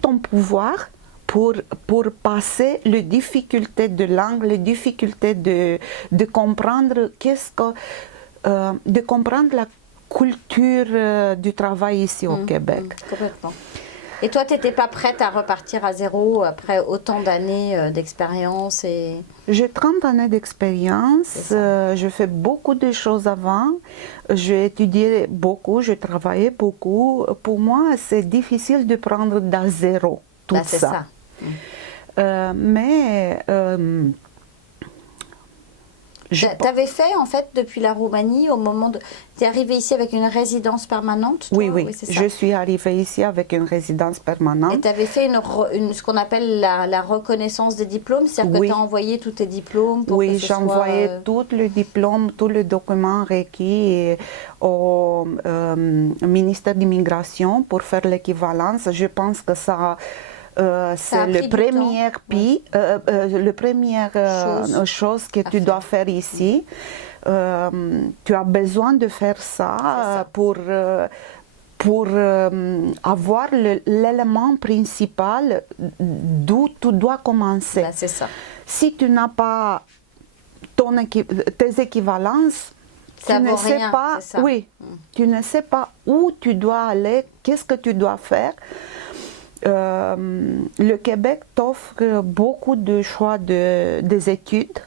ton pouvoir pour passer les difficultés de langue, les difficultés de comprendre de comprendre la culture du travail ici au Québec. Complètement. Et toi, tu n'étais pas prête à repartir à zéro après autant d'années d'expérience J'ai 30 années d'expérience, je fais beaucoup de choses avant, j'ai étudié beaucoup, j'ai travaillé beaucoup. Pour moi, c'est difficile de prendre d'à zéro tout ça. Tu avais fait en fait depuis la Roumanie au moment de... Tu es arrivée ici avec une résidence permanente toi? Oui, c'est ça. Je suis arrivée ici avec une résidence permanente. Et tu avais fait ce qu'on appelle la reconnaissance des diplômes, c'est-à-dire que tu as envoyé tous tes diplômes pour que ce j'ai envoyé tous les diplômes, tous les documents requis au ministère d'immigration pour faire l'équivalence. Je pense que ça... c'est la première chose que tu dois faire ici. Tu as besoin de faire ça pour avoir l'élément principal d'où tu dois commencer. C'est ça. Si tu n'as pas tes équivalences, tu ne sais pas, tu ne sais pas où tu dois aller, qu'est-ce que tu dois faire. Le Québec t'offre beaucoup de choix des études.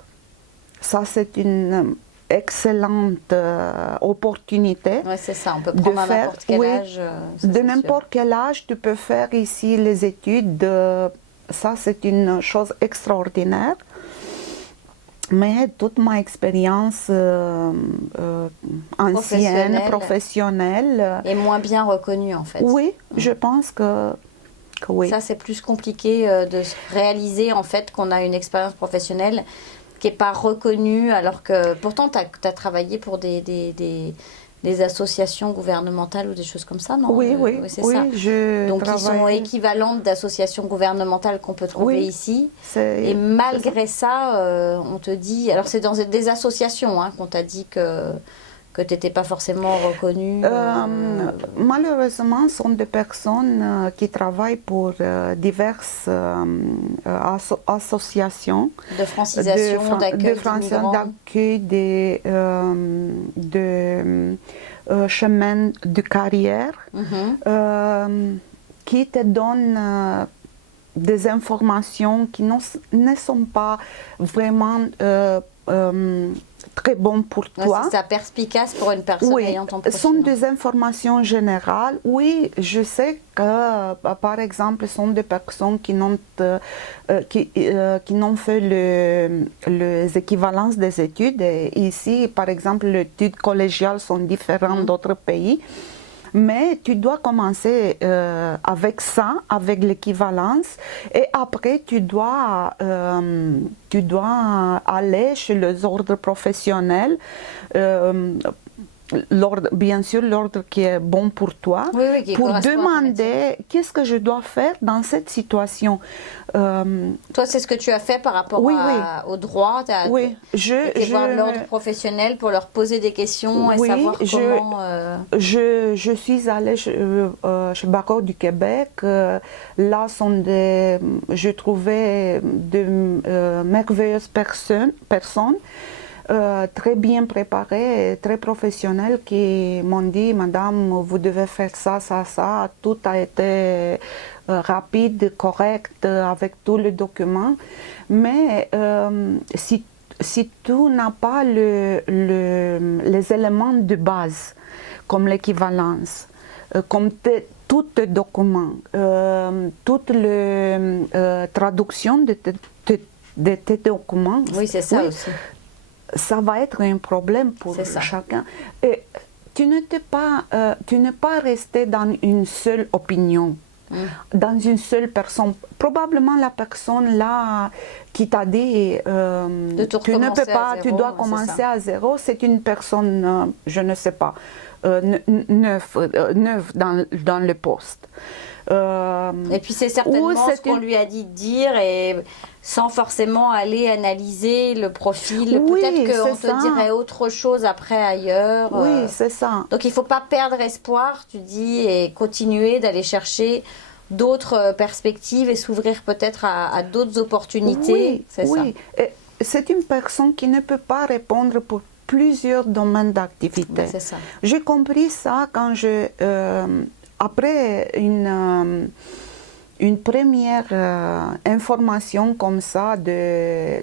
Ça, c'est une excellente opportunité. Oui, c'est ça. On peut prendre à n'importe quel âge. De n'importe quel âge, tu peux faire ici les études. Ça, c'est une chose extraordinaire. Mais toute ma expérience ancienne, professionnelle... est moins bien reconnue, en fait. Oui, je pense que... Oui. Ça, c'est plus compliqué de réaliser en fait qu'on a une expérience professionnelle qui n'est pas reconnue, alors que pourtant tu as travaillé pour des associations gouvernementales ou des choses comme ça, non? Oui, c'est ça. Donc ils sont équivalentes d'associations gouvernementales qu'on peut trouver ici. Et malgré ça, on te dit... Alors c'est dans des associations qu'on t'a dit que tu n'étais pas forcément reconnue. Malheureusement, ce sont des personnes qui travaillent pour diverses associations. De francisation, d'accueil, de chemin de carrière, qui te donnent des informations qui ne sont pas vraiment... très bon pour toi. C'est ça, perspicace pour une personne ayant ton profil. Ce sont des informations générales. Oui, je sais que, par exemple, ce sont des personnes qui n'ont fait les équivalences des études. Et ici, par exemple, les études collégiales sont différentes d'autres pays. Mais tu dois commencer avec ça, avec l'équivalence, et après tu dois aller chez les ordres professionnels, bien sûr l'ordre qui est bon pour toi, pour demander qu'est-ce que je dois faire dans cette situation. Toi, c'est ce que tu as fait par rapport au droit. Tu étais voir l'ordre professionnel pour leur poser des questions et savoir comment... Je suis allée chez Barreau du Québec. Là, je trouvais de merveilleuses personnes. Très bien préparés, très professionnels, qui m'ont dit, Madame, vous devez faire ça, ça, ça. Tout a été rapide, correct, avec tous les documents. Mais si tu n'as pas les éléments de base, comme l'équivalence, comme tous tes documents, toutes les traductions de tes documents... Oui, c'est ça aussi. Ça va être un problème pour chacun. Et tu n'es pas resté dans une seule opinion, dans une seule personne. Probablement la personne là qui t'a dit tu ne peux pas, tu dois commencer à zéro, c'est une personne, je ne sais pas, neuve dans le poste. Et puis c'est certainement ce qu'on lui a dit de dire, et sans forcément aller analyser le profil. Peut-être qu'on te dirait autre chose après ailleurs. Oui, c'est ça. Donc il ne faut pas perdre espoir, tu dis, et continuer d'aller chercher d'autres perspectives et s'ouvrir peut-être à d'autres opportunités. Oui, C'est ça. Et c'est une personne qui ne peut pas répondre pour plusieurs domaines d'activité. C'est ça. J'ai compris ça quand après une première information comme ça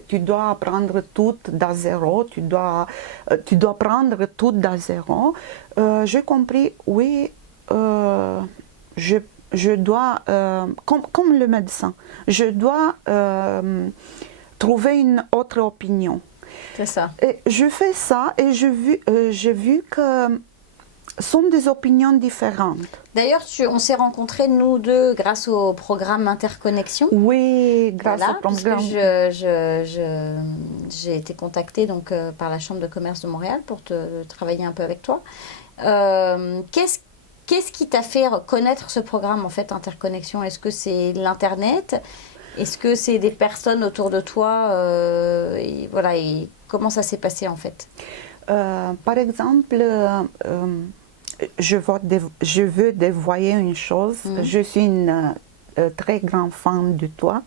tu dois apprendre tout d'à zéro, tu dois prendre tout d'à zéro. J'ai compris, oui, je dois, comme le médecin, je dois trouver une autre opinion. C'est ça. Et je fais ça et j'ai vu que sont des opinions différentes. D'ailleurs, on s'est rencontrés, nous deux, grâce au programme Interconnexion. Oui, grâce Voilà, au programme. puisque j'ai été contactée donc, par la Chambre de commerce de Montréal pour travailler un peu avec toi. Qu'est-ce qui t'a fait connaître ce programme, en fait, Interconnexion? Est-ce que c'est l'Internet? Est-ce que c'est des personnes autour de toi et voilà, et comment ça s'est passé, en fait? Par exemple, je veux dévoiler une chose. Je suis une très grande fan de toi.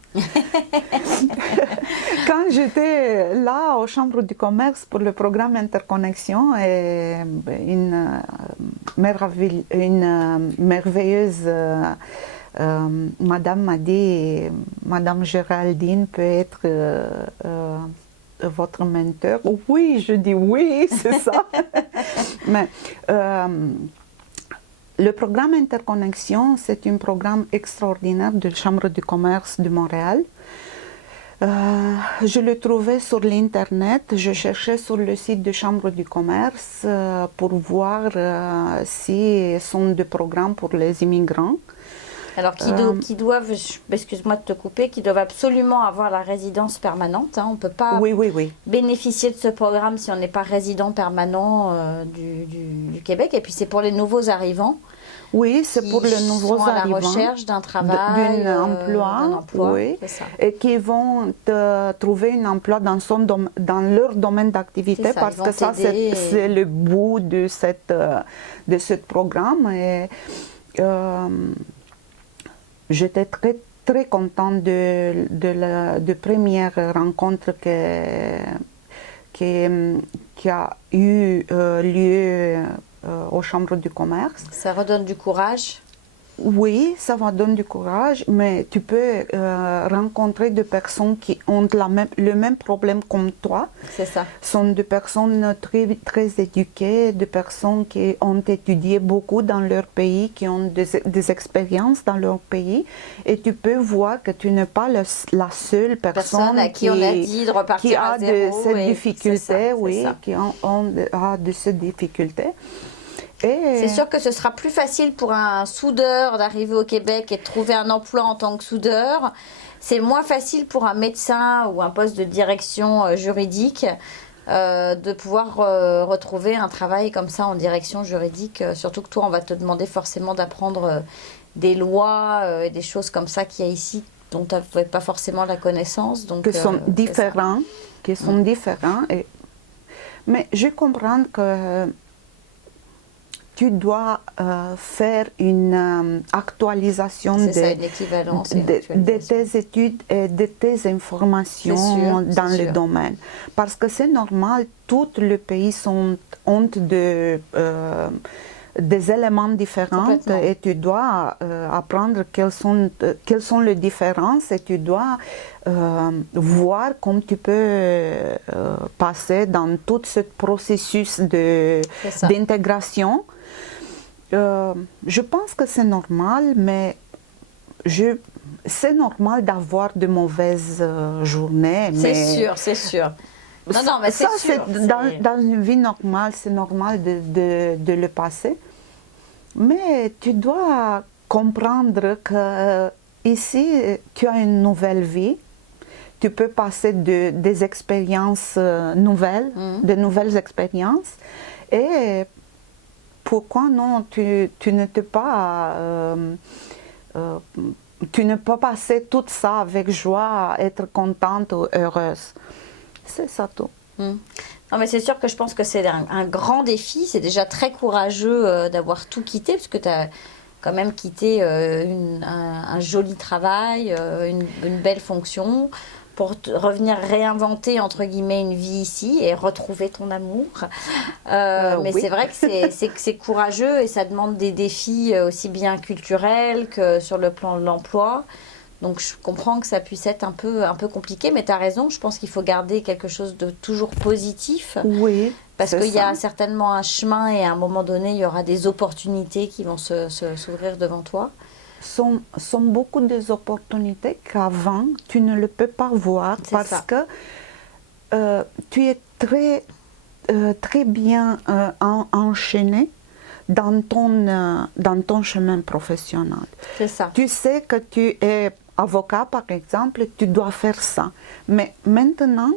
Quand j'étais là aux chambres du commerce pour le programme Interconnexion, une merveilleuse madame m'a dit, Madame Géraldine peut être votre mentor. Oui, je dis oui, c'est ça. Mais le programme Interconnexion, c'est un programme extraordinaire de la Chambre du commerce de Montréal. Je le trouvais sur l'Internet, je cherchais sur le site de Chambre du commerce pour voir si sont des programmes pour les immigrants. Alors, qui doivent, excuse-moi de te couper, qui doivent absolument avoir la résidence permanente. Hein. On ne peut pas bénéficier de ce programme si on n'est pas résident permanent du Québec. Et puis, c'est pour les nouveaux arrivants. Oui, c'est pour les nouveaux arrivants. À la recherche d'un travail, d'un emploi, oui, et qui vont trouver un emploi dans leur domaine d'activité, parce que ça, c'est le bout de ce programme. Et, j'étais très, très contente de la première rencontre qui a eu lieu aux chambres du commerce. Ça redonne du courage? Oui, ça va donner du courage, mais tu peux rencontrer des personnes qui ont le même problème comme toi. C'est ça. Ce sont des personnes très, très éduquées, des personnes qui ont étudié beaucoup dans leur pays, qui ont des expériences dans leur pays. Et tu peux voir que tu n'es pas la seule personne à qui on a dit de repartir à zéro. Qui a de ces difficultés, qui a de ces difficultés. C'est sûr que ce sera plus facile pour un soudeur d'arriver au Québec et de trouver un emploi en tant que soudeur. C'est moins facile pour un médecin ou un poste de direction juridique de pouvoir retrouver un travail comme ça en direction juridique. Surtout que toi, on va te demander forcément d'apprendre des lois et des choses comme ça qu'il y a ici dont tu n'avais pas forcément la connaissance. Donc, qui sont différents. Mais je comprends que tu dois faire une actualisation de tes études et de tes informations dans le domaine. Parce que c'est normal, tous les pays ont des éléments différents et tu dois apprendre quelles sont les différences et tu dois voir comment tu peux passer dans tout ce processus d'intégration. Je pense que c'est normal, mais c'est normal d'avoir de mauvaises journées. C'est sûr. Non, mais c'est sûr. Dans une vie normale, c'est normal de le passer. Mais tu dois comprendre que ici, tu as une nouvelle vie. Tu peux passer des expériences nouvelles, de nouvelles expériences. Et pourquoi non, tu ne peux pas passer tout ça avec joie, être contente ou heureuse. C'est ça tout. Non, mais c'est sûr que je pense que c'est un grand défi. C'est déjà très courageux d'avoir tout quitté, parce que tu as quand même quitter un joli travail, une belle fonction, pour revenir réinventer, entre guillemets, une vie ici et retrouver ton amour. Mais oui. c'est vrai que c'est courageux et ça demande des défis aussi bien culturels que sur le plan de l'emploi. Donc je comprends que ça puisse être un peu compliqué, mais tu as raison, je pense qu'il faut garder quelque chose de toujours positif. Oui. Parce c'est qu'il y a ça. certainement un chemin et à un moment donné, il y aura des opportunités qui vont s'ouvrir devant toi. Sont beaucoup des opportunités qu'avant, tu ne le peux pas voir C'est parce ça. que tu es très bien enchaîné dans ton chemin professionnel. C'est ça. Tu sais que tu es avocat, par exemple, tu dois faire ça. Mais maintenant,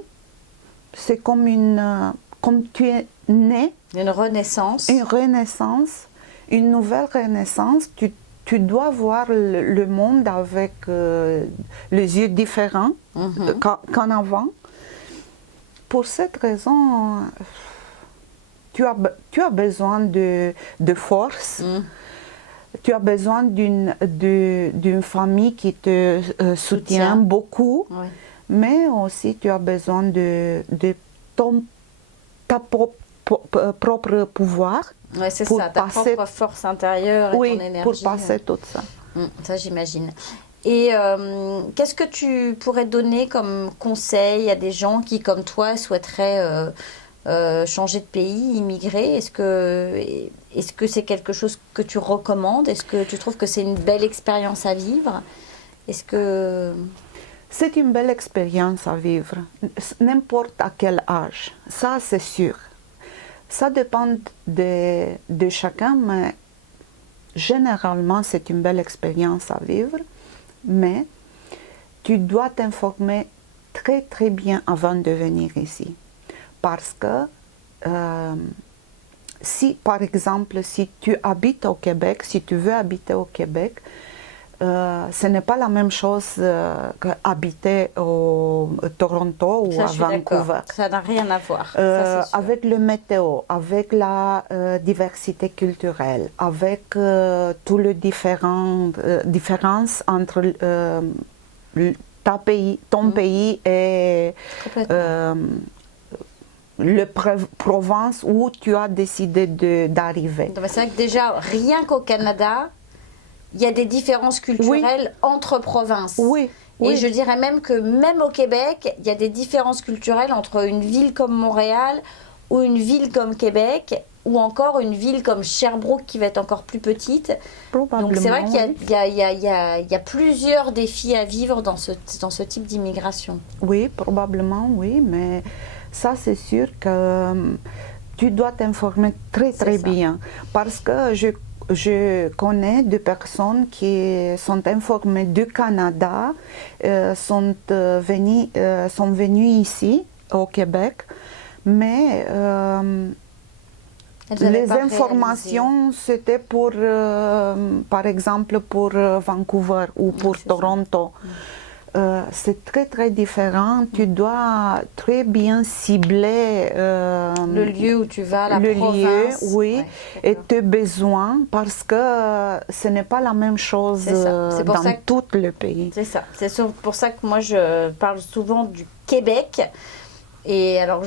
c'est comme tu es né, Une renaissance. une renaissance, une nouvelle renaissance, tu dois voir le monde avec les yeux différents qu'en avant. Pour cette raison, tu as besoin de force, tu as besoin d'une famille qui te soutient beaucoup, Oui. mais aussi tu as besoin de ta propre pouvoir. Ouais, c'est Pour ça, ta passer- propre force intérieure et Oui, ton énergie. pour passer tout ça. Ça, j'imagine. Et qu'est-ce que tu pourrais donner comme conseil à des gens qui, comme toi, souhaiteraient changer de pays, immigrer? Est-ce que c'est quelque chose que tu recommandes? Est-ce que tu trouves que c'est une belle expérience à vivre? Est-ce que... C'est une belle expérience à vivre, n'importe à quel âge, ça c'est sûr. Ça dépend de chacun, mais généralement c'est une belle expérience à vivre, mais tu dois t'informer très très bien avant de venir ici. Parce que si par exemple, si tu habites au Québec, si tu veux habiter au Québec, ce n'est pas la même chose qu'habiter au Toronto ou Ça, à je suis d'accord. Vancouver. Ça n'a rien à voir. Ça, c'est sûr. Avec le météo, avec la diversité culturelle, avec toutes les différences entre ton pays et Complètement. le province où tu as décidé d'arriver. Donc, c'est vrai que déjà, rien qu'au Canada, il y a des différences culturelles entre provinces. Oui, Et oui. je dirais même que même au Québec, il y a des différences culturelles entre une ville comme Montréal ou une ville comme Québec ou encore une ville comme Sherbrooke qui va être encore plus petite. Probablement. Donc c'est vrai qu'il oui. y a plusieurs défis à vivre dans ce type d'immigration. Oui, probablement, oui, mais ça c'est sûr que tu dois t'informer très très ça. bien parce que je connais des personnes qui sont informées du Canada, sont venues ici au Québec, mais Elles avaient les pas informations c'était pour, par exemple, pour Vancouver ou pour c'est ça. Toronto. C'est très très différent. Tu dois très bien cibler Le lieu où tu vas, la le province. lieu, oui, Ouais, et d'accord. tes besoins parce que ce n'est pas la même chose C'est ça. C'est pour dans ça que- tout le pays. C'est ça. Pour ça que moi je parle souvent du Québec. Et alors,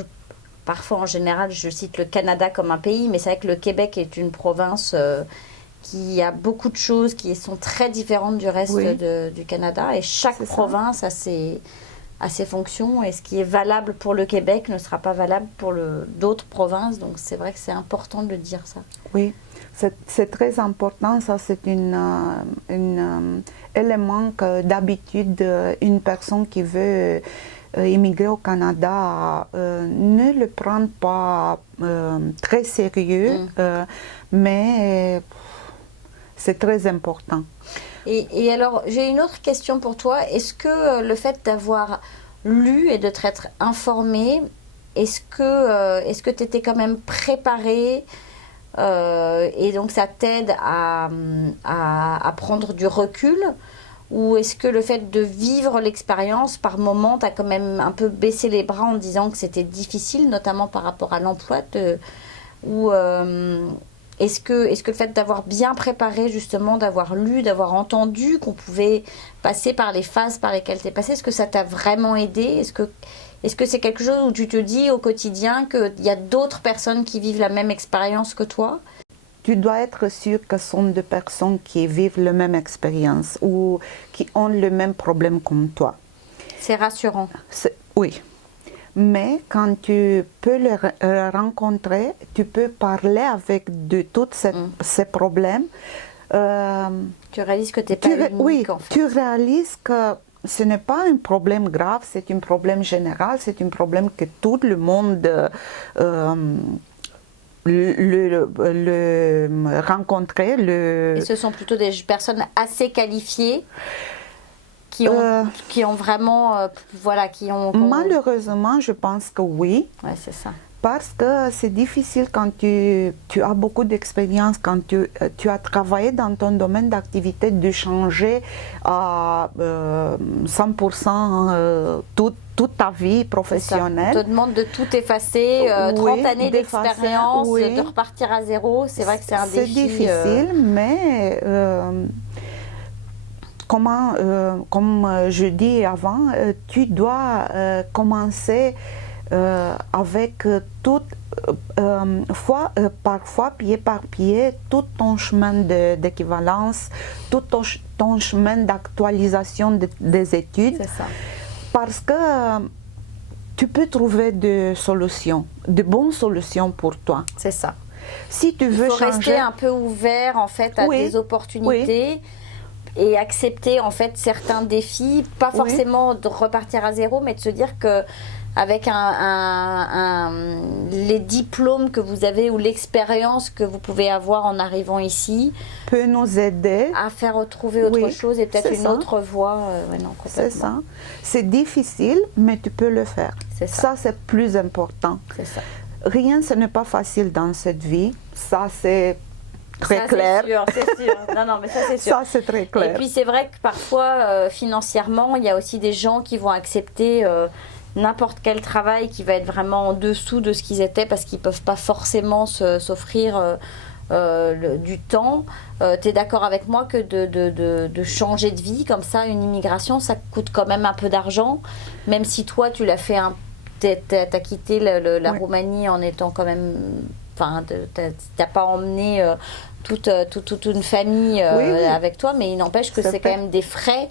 parfois en général, je cite le Canada comme un pays, mais c'est vrai que le Québec est une province qui a beaucoup de choses qui sont très différentes du reste Oui. du Canada. Et chaque C'est ça. province a ses fonctions. Et ce qui est valable pour le Québec ne sera pas valable pour d'autres provinces. Donc c'est vrai que c'est important de dire ça. Oui, c'est très important. Ça, c'est un élément que d'habitude, une personne qui veut immigrer au Canada ne le prend pas très sérieux, mais c'est très important. Et alors, j'ai une autre question pour toi. Est-ce que le fait d'avoir lu et de t'être informé, est-ce que tu étais quand même préparé et donc ça t'aide à prendre du recul? Ou est-ce que le fait de vivre l'expérience, par moment, tu as quand même un peu baissé les bras en disant que c'était difficile, notamment par rapport à l'emploi est-ce que le fait d'avoir bien préparé, justement, d'avoir lu, d'avoir entendu qu'on pouvait passer par les phases par lesquelles tu es passé, est-ce que ça t'a vraiment aidé? Est-ce que c'est quelque chose où tu te dis au quotidien qu'il y a d'autres personnes qui vivent la même expérience que toi? Tu dois être sûr que ce sont des personnes qui vivent la même expérience ou qui ont le même problème comme toi. C'est rassurant. Oui. Mais quand tu peux les rencontrer, tu peux parler avec de tous ces problèmes. Tu réalises que tu n'es pas unique, oui, en fait. tu réalises que ce n'est pas un problème grave, c'est un problème général, c'est un problème que tout le monde le rencontrer. Et ce sont plutôt des personnes assez qualifiées qui ont vraiment, voilà, Malheureusement, je pense que oui. Ouais, c'est ça. Parce que c'est difficile quand tu as beaucoup d'expérience, quand tu as travaillé dans ton domaine d'activité, de changer à 100% toute ta vie professionnelle. On te demande de tout effacer, 30 années d'expérience, oui. de repartir à zéro. C'est vrai que c'est un défi. C'est difficile, mais comme je dis avant, tu dois commencer avec parfois, pied par pied, tout ton chemin d'équivalence, tout ton chemin d'actualisation des études. C'est ça. Parce que tu peux trouver de bonnes solutions pour toi. C'est ça. Si tu veux changer... rester un peu ouvert, en fait, à des opportunités. Et accepter, en fait, certains défis, pas forcément de repartir à zéro, mais de se dire que avec les diplômes que vous avez ou l'expérience que vous pouvez avoir en arrivant ici peut nous aider à faire retrouver autre chose et peut-être une autre voie. C'est ça. C'est difficile, mais tu peux le faire. Ça, c'est plus important. C'est ça. Rien, ce n'est pas facile dans cette vie. Ça, c'est très clair. C'est sûr. Non, mais ça, c'est sûr. Ça, c'est très clair. Et puis, c'est vrai que parfois, financièrement, il y a aussi des gens qui vont accepter n'importe quel travail qui va être vraiment en dessous de ce qu'ils étaient parce qu'ils ne peuvent pas forcément s'offrir du temps. Tu es d'accord avec moi que de changer de vie comme ça, une immigration, ça coûte quand même un peu d'argent, même si toi, tu l'as fait, t'as quitté la Roumanie en étant quand même... Enfin, t'as pas emmené toute une famille avec toi, mais il n'empêche que c'est quand même des frais.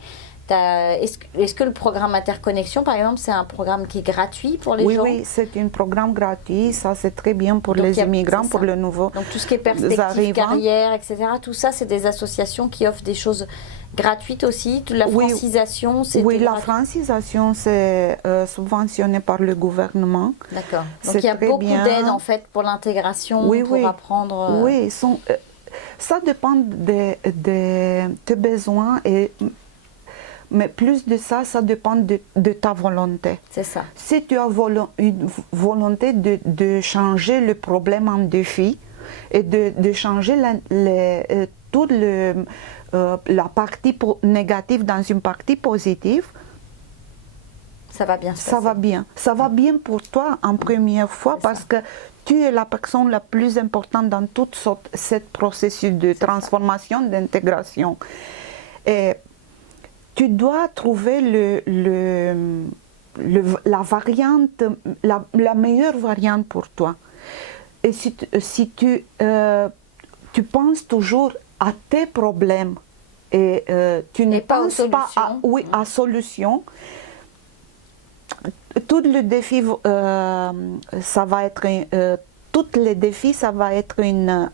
Est-ce que le programme Interconnexion, par exemple, c'est un programme qui est gratuit pour les gens? Oui, c'est un programme gratuit. Ça, c'est très bien pour les immigrants, pour le nouveau. Donc, tout ce qui est perspective, carrière, etc., tout ça, c'est des associations qui offrent des choses gratuites aussi. La francisation, c'est la francisation, c'est subventionné par le gouvernement. D'accord. Donc, il y a beaucoup d'aide, en fait, pour l'intégration, pour apprendre... Oui, ça dépend de tes besoins mais plus de ça, ça dépend de ta volonté. C'est ça. Si tu as une volonté de changer le problème en défi et de changer toute la partie négative dans une partie positive, ça va bien se passer. Ça va bien. Ça va bien pour toi en première fois parce que tu es la personne la plus importante dans tout ce processus de transformation, d'intégration. Et tu dois trouver la variante, la meilleure variante pour toi. Et si tu penses toujours à tes problèmes et tu ne penses pas à solution, tous les défis, ça va être une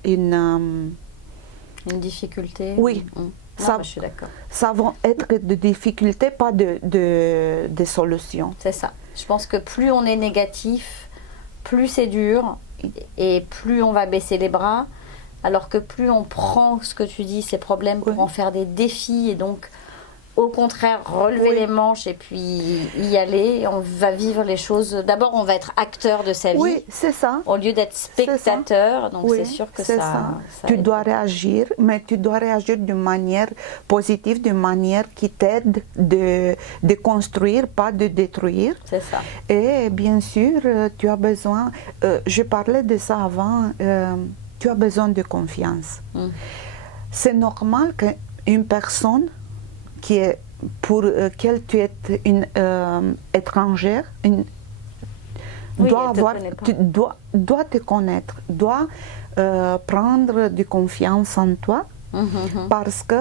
difficulté. Oui. Je suis d'accord. Ça va être des difficultés, pas des solutions. C'est ça. Je pense que plus on est négatif, plus c'est dur et plus on va baisser les bras. Alors que plus on prend ce que tu dis, ces problèmes, pour en faire des défis et donc au contraire relever les manches et puis y aller, on va vivre les choses. D'abord, on va être acteur de sa vie. Oui, c'est ça. Au lieu d'être spectateur. Donc c'est sûr que ça tu dois réagir, mais tu dois réagir d'une manière positive, d'une manière qui t'aide de construire, pas de détruire. C'est ça. Et bien sûr, tu as besoin. Je parlais de ça avant. tu as besoin de confiance. C'est normal qu'une personne qui est pour laquelle tu es une étrangère, Oui, doit, elle te avoir, connaît pas. doit te connaître, doit prendre de confiance en toi, parce que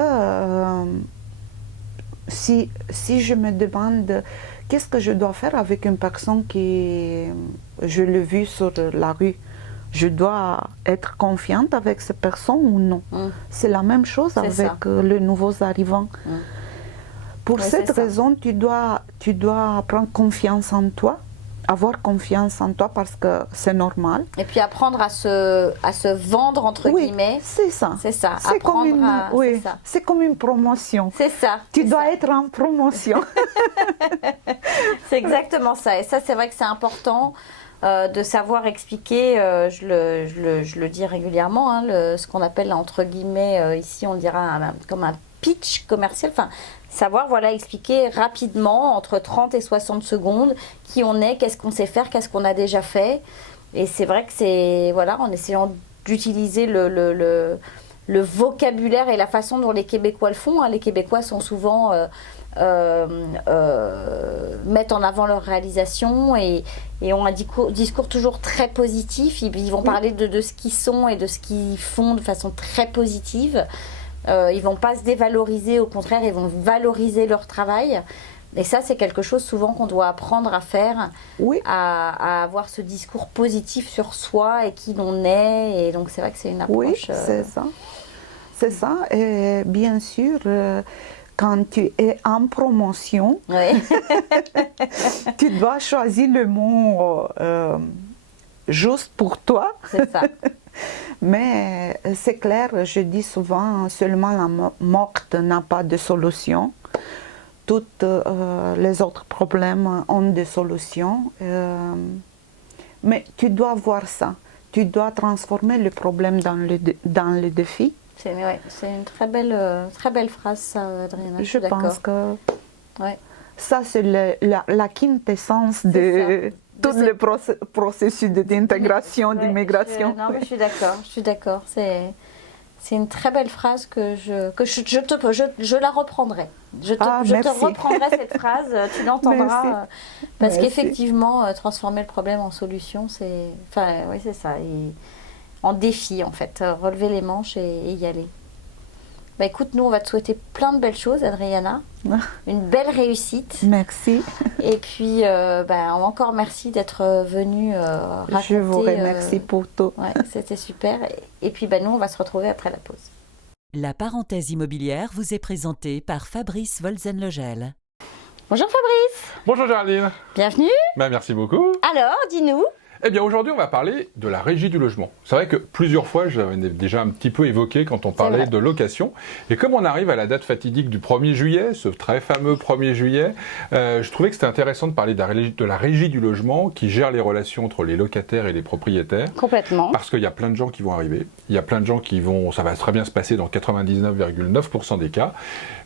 si je me demande qu'est-ce que je dois faire avec une personne qui, je l'ai vue sur la rue, je dois être confiante avec cette personne ou non. C'est la même chose C'est avec ça. les nouveaux arrivants. Pour Ouais, cette c'est ça. raison, tu dois prendre confiance en toi, avoir confiance en toi parce que c'est normal. Et puis apprendre à se vendre, entre Oui, guillemets. c'est ça. C'est ça. C'est comme Apprendre à... oui, c'est ça. c'est comme une promotion. C'est ça. Tu c'est dois ça. être en promotion. C'est exactement ça. Et ça, c'est vrai que c'est important de savoir expliquer, je le dis régulièrement, hein, ce qu'on appelle, entre guillemets, ici on dira comme un pitch commercial. Enfin, savoir expliquer rapidement, entre 30 et 60 secondes, qui on est, qu'est-ce qu'on sait faire, qu'est-ce qu'on a déjà fait. Et c'est vrai que c'est, en essayant d'utiliser le vocabulaire et la façon dont les Québécois le font. Hein. Les Québécois sont souvent... mettent en avant leur réalisation et ont un discours toujours très positif. Ils vont parler de ce qu'ils sont et de ce qu'ils font de façon très positive. Ils vont pas se dévaloriser, au contraire, ils vont valoriser leur travail. Et ça, c'est quelque chose souvent qu'on doit apprendre à faire, Oui. à avoir ce discours positif sur soi et qui l'on est. Et donc, c'est vrai que c'est une approche... Oui, c'est ça. C'est ça. Et bien sûr, quand tu es en promotion, Oui. tu dois choisir le mot juste pour toi. C'est ça. Mais c'est clair, je dis souvent, seulement la morte n'a pas de solution. Tous les autres problèmes ont des solutions. Mais tu dois voir ça. Tu dois transformer le problème dans le défi. C'est une très belle phrase, ça, Adriana. Je pense que Ouais. ça, c'est la quintessence de tout le processus d'intégration, Ouais, d'immigration. Non, mais je suis d'accord. C'est une très belle phrase que je la reprendrai. Je te merci. reprendrai cette phrase, tu l'entendras. Merci. Parce Merci. qu'effectivement, transformer le problème en solution, c'est ça. En défi, en fait. Relever les manches et y aller. Bah, écoute, nous, on va te souhaiter plein de belles choses, Adriana. Une belle réussite. Merci. Et puis, encore merci d'être venue raconter. Je vous remercie pour tout. Ouais, c'était super. Et puis, nous, on va se retrouver après la pause. La parenthèse immobilière vous est présentée par Fabrice Wolzenlogel. Bonjour Fabrice. Bonjour Géraldine. Bienvenue. Merci beaucoup. Alors, dis-nous. Eh bien aujourd'hui on va parler de la régie du logement. C'est vrai que plusieurs fois je l'avais déjà un petit peu évoqué quand on parlait de location. Et comme on arrive à la date fatidique du 1er juillet, ce très fameux 1er juillet, je trouvais que c'était intéressant de parler de la régie du logement qui gère les relations entre les locataires et les propriétaires. Complètement. Parce qu'il y a plein de gens qui vont arriver, il y a plein de gens qui vont, ça va très bien se passer dans 99,9% des cas.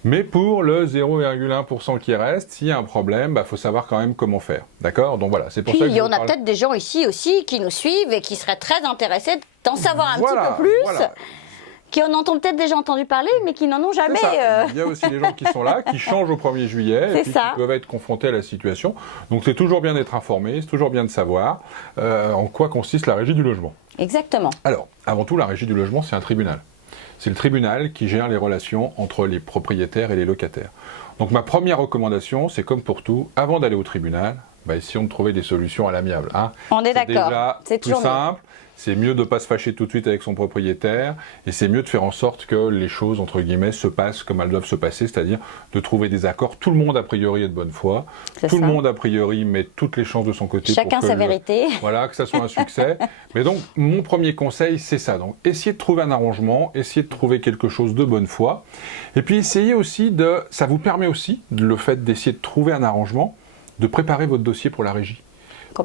Mais pour le 0,1% qui reste, s'il y a un problème, faut savoir quand même comment faire. D'accord ? Donc voilà, c'est pour ça que Puis, il y en a peut-être des gens ici aussi qui nous suivent et qui seraient très intéressés d'en savoir un petit peu plus. Voilà. Qui en ont peut-être déjà entendu parler, mais qui n'en ont jamais. C'est ça. Il y a aussi les gens qui sont là, qui changent au 1er juillet, et puis qui peuvent être confrontés à la situation. Donc c'est toujours bien d'être informé, c'est toujours bien de savoir en quoi consiste la régie du logement. Exactement. Alors, avant tout, la régie du logement, c'est un tribunal. C'est le tribunal qui gère les relations entre les propriétaires et les locataires. Donc ma première recommandation, c'est comme pour tout, avant d'aller au tribunal, essayons de trouver des solutions à l'amiable. Hein. On est d'accord. C'est déjà plus simple. C'est mieux de ne pas se fâcher tout de suite avec son propriétaire et c'est mieux de faire en sorte que les choses, entre guillemets, se passent comme elles doivent se passer, c'est-à-dire de trouver des accords. Tout le monde, a priori, est de bonne foi. Tout le monde, a priori, met toutes les chances de son côté. Chacun pour que sa vérité. Voilà, que ça soit un succès. Mais donc, mon premier conseil, c'est ça. Donc, essayez de trouver un arrangement, essayez de trouver quelque chose de bonne foi. Et puis, essayez aussi ça vous permet aussi, le fait d'essayer de trouver un arrangement, de préparer votre dossier pour la régie.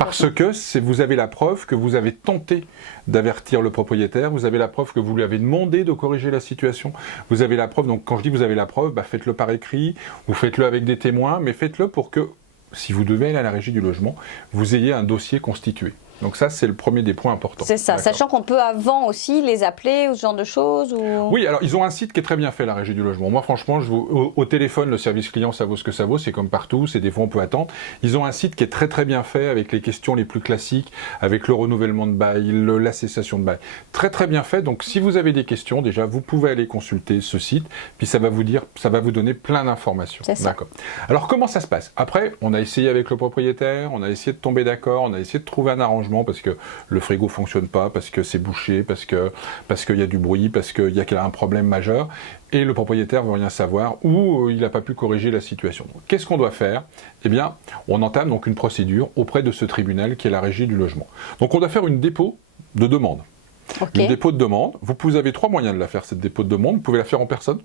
Parce que vous avez la preuve que vous avez tenté d'avertir le propriétaire, vous avez la preuve que vous lui avez demandé de corriger la situation, vous avez la preuve, donc quand je dis vous avez la preuve, faites-le par écrit, ou faites-le avec des témoins, mais faites-le pour que, si vous devez aller à la régie du logement, vous ayez un dossier constitué. Donc ça, c'est le premier des points importants. C'est ça, D'accord. sachant qu'on peut avant aussi les appeler ou ce genre de choses ou... Oui, alors ils ont un site qui est très bien fait, la Régie du logement. Moi, franchement, au téléphone, le service client, ça vaut ce que ça vaut. C'est comme partout, c'est des fois on peut attendre. Ils ont un site qui est très très bien fait avec les questions les plus classiques, avec le renouvellement de bail, la cessation de bail. Très très bien fait. Donc si vous avez des questions, déjà, vous pouvez aller consulter ce site, puis ça va vous donner plein d'informations. C'est ça. D'accord. Alors comment ça se passe? Après, on a essayé avec le propriétaire, on a essayé de tomber d'accord, on a essayé de trouver un arrangement parce que le frigo fonctionne pas, parce que c'est bouché, parce qu'il y a du bruit, parce qu'il y a un problème majeur, et le propriétaire veut rien savoir, ou il n'a pas pu corriger la situation. Qu'est-ce qu'on doit faire? Eh bien, on entame donc une procédure auprès de ce tribunal qui est la Régie du logement. Donc on doit faire une dépôt de demande. Ok. Une dépôt de demande, vous avez 3 moyens de la faire, cette dépôt de demande. Vous pouvez la faire en personne,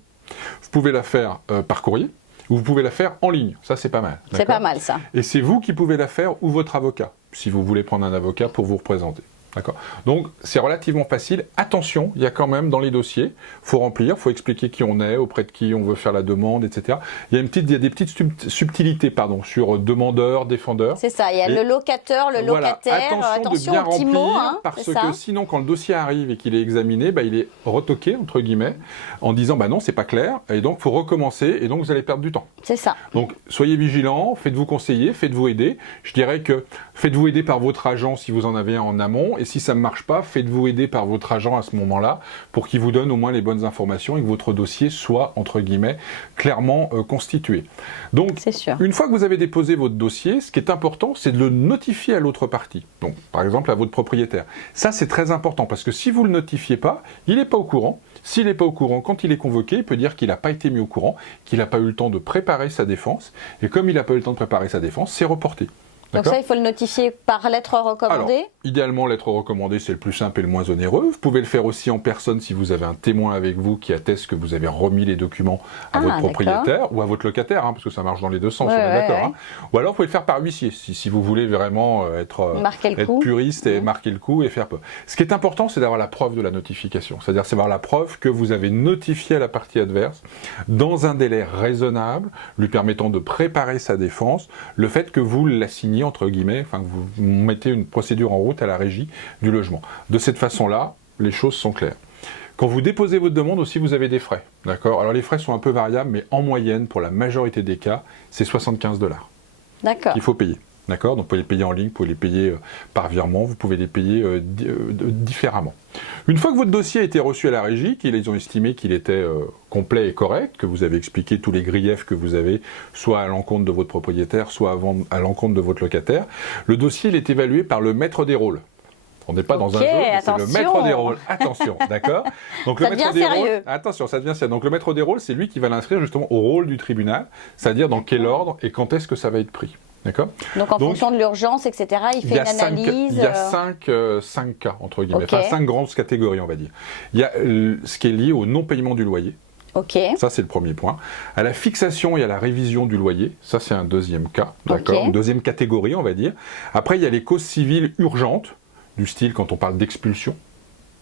vous pouvez la faire par courrier, ou vous pouvez la faire en ligne. Ça, c'est pas mal. C'est D'accord pas mal ça. Et c'est vous qui pouvez la faire ou votre avocat, si vous voulez prendre un avocat pour vous représenter. D'accord. Donc, c'est relativement facile. Attention, il y a quand même dans les dossiers, il faut remplir, il faut expliquer qui on est, auprès de qui on veut faire la demande, etc. Il y a des petites subtilités sur demandeur, défendeur. C'est ça, il y a Et le locateur, le voilà, locataire, attention de bien aux petits remplir, mots, hein, parce c'est que ça. sinon, quand le dossier arrive et qu'il est examiné, il est retoqué, entre guillemets, en disant non, c'est pas clair, et donc il faut recommencer, et donc vous allez perdre du temps. C'est ça. Donc, soyez vigilants, faites-vous conseiller, faites-vous aider. Je dirais que faites-vous aider par votre agent si vous en avez un en amont, et si ça ne marche pas, faites-vous aider par votre agent à ce moment-là pour qu'il vous donne au moins les bonnes informations et que votre dossier soit, entre guillemets, clairement constitué. Donc, C'est sûr. une fois que vous avez déposé votre dossier, ce qui est important, c'est de le notifier à l'autre partie. Donc, par exemple, à votre propriétaire. Ça, c'est très important parce que si vous ne le notifiez pas, il n'est pas au courant. S'il n'est pas au courant, quand il est convoqué, il peut dire qu'il n'a pas été mis au courant, qu'il n'a pas eu le temps de préparer sa défense. Et comme il n'a pas eu le temps de préparer sa défense, c'est reporté. Donc ça, il faut le notifier par lettre recommandée. Alors, idéalement, lettre recommandée, c'est le plus simple et le moins onéreux. Vous pouvez le faire aussi en personne si vous avez un témoin avec vous qui atteste que vous avez remis les documents à votre propriétaire ou à votre locataire, parce que ça marche dans les deux sens, on est d'accord. Hein. Ou alors, vous pouvez le faire par huissier, si vous voulez vraiment être puriste et marquer le coup et faire peur. Ce qui est important, c'est d'avoir la preuve de la notification. C'est-à-dire, c'est avoir la preuve que vous avez notifié à la partie adverse, dans un délai raisonnable, lui permettant de préparer sa défense, le fait que vous l'assignez entre guillemets, que vous mettez une procédure en route à la Régie du logement. De cette façon-là, les choses sont claires. Quand vous déposez votre demande aussi, vous avez des frais. D'accord ? Alors les frais sont un peu variables, mais en moyenne, pour la majorité des cas, c'est 75 $. D'accord. Qu'il faut payer. D'accord ? Donc vous pouvez les payer en ligne, vous pouvez les payer par virement, vous pouvez les payer différemment. Une fois que votre dossier a été reçu à la Régie, qu'ils ont estimé qu'il était complet et correct, que vous avez expliqué tous les griefs que vous avez, soit à l'encontre de votre propriétaire, soit à l'encontre de votre locataire, le dossier il est évalué par le maître des rôles. On n'est pas dans un jeu, c'est le maître des rôles. Attention, d'accord ? Donc ça devient sérieux. Attention, ça devient sérieux. Donc le maître des rôles, c'est lui qui va l'inscrire justement au rôle du tribunal, c'est-à-dire dans quel ordre et quand est-ce que ça va être pris. D'accord ? Donc en fonction de l'urgence, etc., il fait une analyse. Il y a 5 cas, entre guillemets, enfin 5 grandes catégories, on va dire. Il y a ce qui est lié au non-paiement du loyer. Ok. Ça, c'est le premier point. À la fixation et à la révision du loyer, ça, c'est un deuxième cas, d'accord ? Une deuxième catégorie, on va dire. Après, il y a les causes civiles urgentes, du style quand on parle d'expulsion.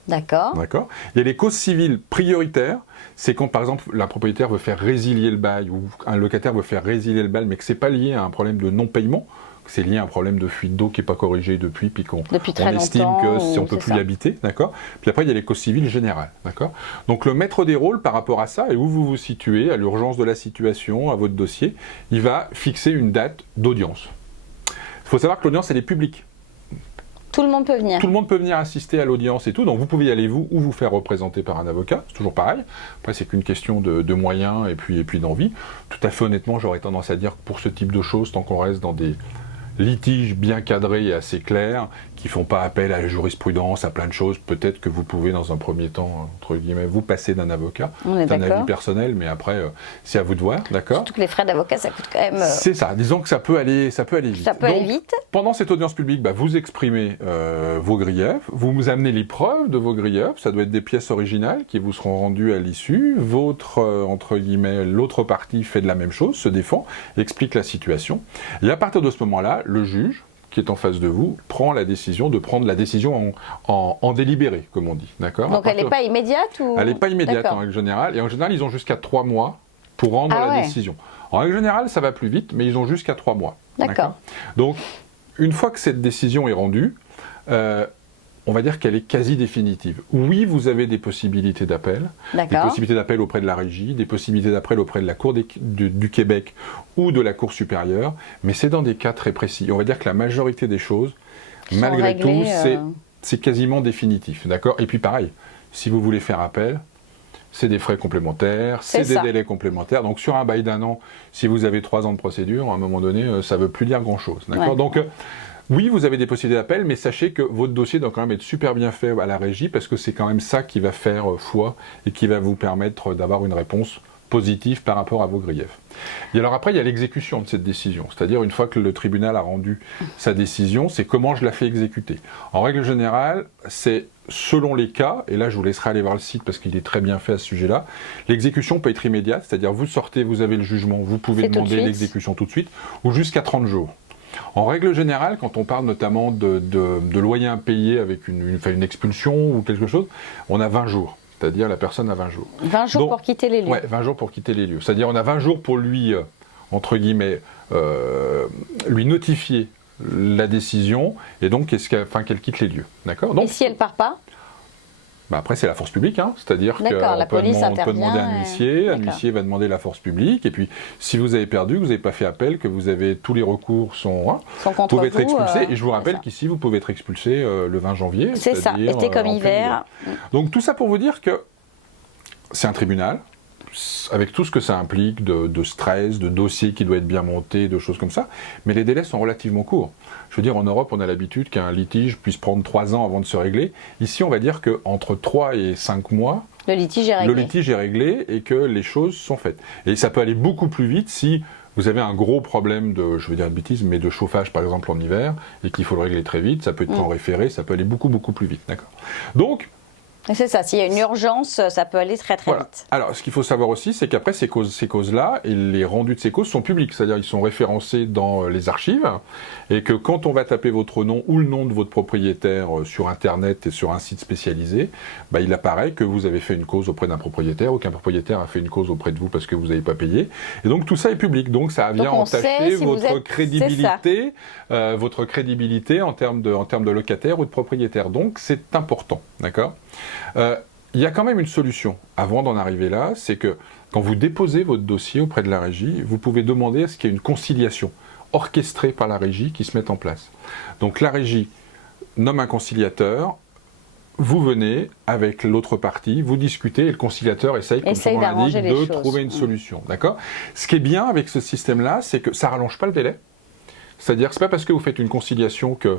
D'accord. D'accord. Il y a les causes civiles prioritaires, c'est quand par exemple la propriétaire veut faire résilier le bail ou un locataire veut faire résilier le bail, mais que c'est pas lié à un problème de non-paiement, que c'est lié à un problème de fuite d'eau qui n'est pas corrigé depuis, puis qu'on estime que si on ne peut plus y habiter, d'accord. Puis après il y a les causes civiles générales, d'accord. Donc le maître des rôles par rapport à ça et où vous vous situez, à l'urgence de la situation, à votre dossier, il va fixer une date d'audience. Il faut savoir que l'audience elle est publique. Tout le monde peut venir. Tout le monde peut venir assister à l'audience et tout, donc vous pouvez y aller vous ou vous faire représenter par un avocat, c'est toujours pareil. Après c'est qu'une question de moyens et puis d'envie. Tout à fait honnêtement, j'aurais tendance à dire que pour ce type de choses, tant qu'on reste dans des litiges bien cadrés et assez clairs, qui ne font pas appel à la jurisprudence, à plein de choses, peut-être que vous pouvez dans un premier temps, entre guillemets, vous passer d'un avocat. C'est un avis personnel, mais après, c'est à vous de voir, d'accord ? Surtout que les frais d'avocat, ça coûte quand même... C'est ça, disons que ça peut aller vite. Ça peut aller vite. Pendant cette audience publique, vous exprimez vos griefs, vous amenez les preuves de vos griefs, ça doit être des pièces originales qui vous seront rendues à l'issue, entre guillemets, l'autre partie fait de la même chose, se défend, explique la situation, et à partir de ce moment-là, le juge, qui est en face de vous, prend la décision de prendre la décision en délibéré, comme on dit. D'accord ? Donc elle n'est pas immédiate ou... Elle n'est pas immédiate en règle générale. Et en général, ils ont jusqu'à 3 mois pour rendre la décision. En règle générale, ça va plus vite, mais ils ont jusqu'à 3 mois. D'accord. Donc, une fois que cette décision est rendue, on va dire qu'elle est quasi définitive. Oui, vous avez des possibilités d'appel, des possibilités d'appel auprès de la régie, des possibilités d'appel auprès de la Cour du Québec ou de la Cour supérieure, mais c'est dans des cas très précis. On va dire que la majorité des choses, malgré tout, c'est quasiment définitif, d'accord? Et puis pareil, si vous voulez faire appel, c'est des frais complémentaires, c'est des délais complémentaires. Donc sur un bail d'1 an, si vous avez 3 ans de procédure, à un moment donné, ça ne veut plus dire grand-chose, d'accord? Donc oui, vous avez des possibilités d'appel, mais sachez que votre dossier doit quand même être super bien fait à la régie, parce que c'est quand même ça qui va faire foi et qui va vous permettre d'avoir une réponse positive par rapport à vos griefs. Et alors après, il y a l'exécution de cette décision, c'est-à-dire une fois que le tribunal a rendu sa décision, c'est comment je la fais exécuter. En règle générale, c'est selon les cas, et là je vous laisserai aller voir le site parce qu'il est très bien fait à ce sujet-là, l'exécution peut être immédiate, c'est-à-dire vous sortez, vous avez le jugement, vous pouvez demander l'exécution tout de suite, ou jusqu'à 30 jours. En règle générale, quand on parle notamment de loyer impayé avec une expulsion ou quelque chose, on a 20 jours. C'est-à-dire la personne a 20 jours. 20 jours pour quitter les lieux. Oui, 20 jours pour quitter les lieux. C'est-à-dire on a 20 jours pour lui, entre guillemets, lui notifier la décision et donc qu'elle quitte les lieux. D'accord ? Et si elle ne part pas ? Après, c'est la force publique, hein. C'est-à-dire qu'on peut demander à un huissier va demander la force publique, et puis si vous avez perdu, que vous n'avez pas fait appel, que vous avez tous les recours sont vous pouvez être expulsé, et je vous rappelle qu'ici, vous pouvez être expulsé le 20 janvier. C'est ça, été comme hiver. Donc tout ça pour vous dire que c'est un tribunal, avec tout ce que ça implique de stress, de dossiers qui doivent être bien montés, de choses comme ça, mais les délais sont relativement courts. Je veux dire, en Europe, on a l'habitude qu'un litige puisse prendre 3 ans avant de se régler. Ici, on va dire qu'entre 3 et 5 mois, le litige est réglé et que les choses sont faites. Et ça peut aller beaucoup plus vite si vous avez un gros problème de, je veux dire une bêtise, mais de chauffage par exemple en hiver, et qu'il faut le régler très vite, ça peut être en référé, ça peut aller beaucoup plus vite. D'accord. Donc, c'est ça, s'il y a une urgence, ça peut aller très vite. Alors, ce qu'il faut savoir aussi, c'est qu'après, ces causes-là, et les rendus de ces causes sont publics, c'est-à-dire ils sont référencés dans les archives, et que quand on va taper votre nom ou le nom de votre propriétaire sur Internet et sur un site spécialisé, il apparaît que vous avez fait une cause auprès d'un propriétaire, ou qu'un propriétaire a fait une cause auprès de vous parce que vous n'avez pas payé. Et donc, tout ça est public. Donc, ça vient entacher votre crédibilité en termes de locataire ou de propriétaire. Donc, c'est important, d'accord ? Il y a quand même une solution avant d'en arriver là, c'est que quand vous déposez votre dossier auprès de la régie, vous pouvez demander à ce qu'il y ait une conciliation orchestrée par la régie qui se mette en place. Donc la régie nomme un conciliateur, vous venez avec l'autre partie, vous discutez et le conciliateur essaye comme son nom l'indique, de trouver une solution. D'accord ? Ce qui est bien avec ce système-là, c'est que ça ne rallonge pas le délai. C'est-à-dire, c'est pas parce que vous faites une conciliation que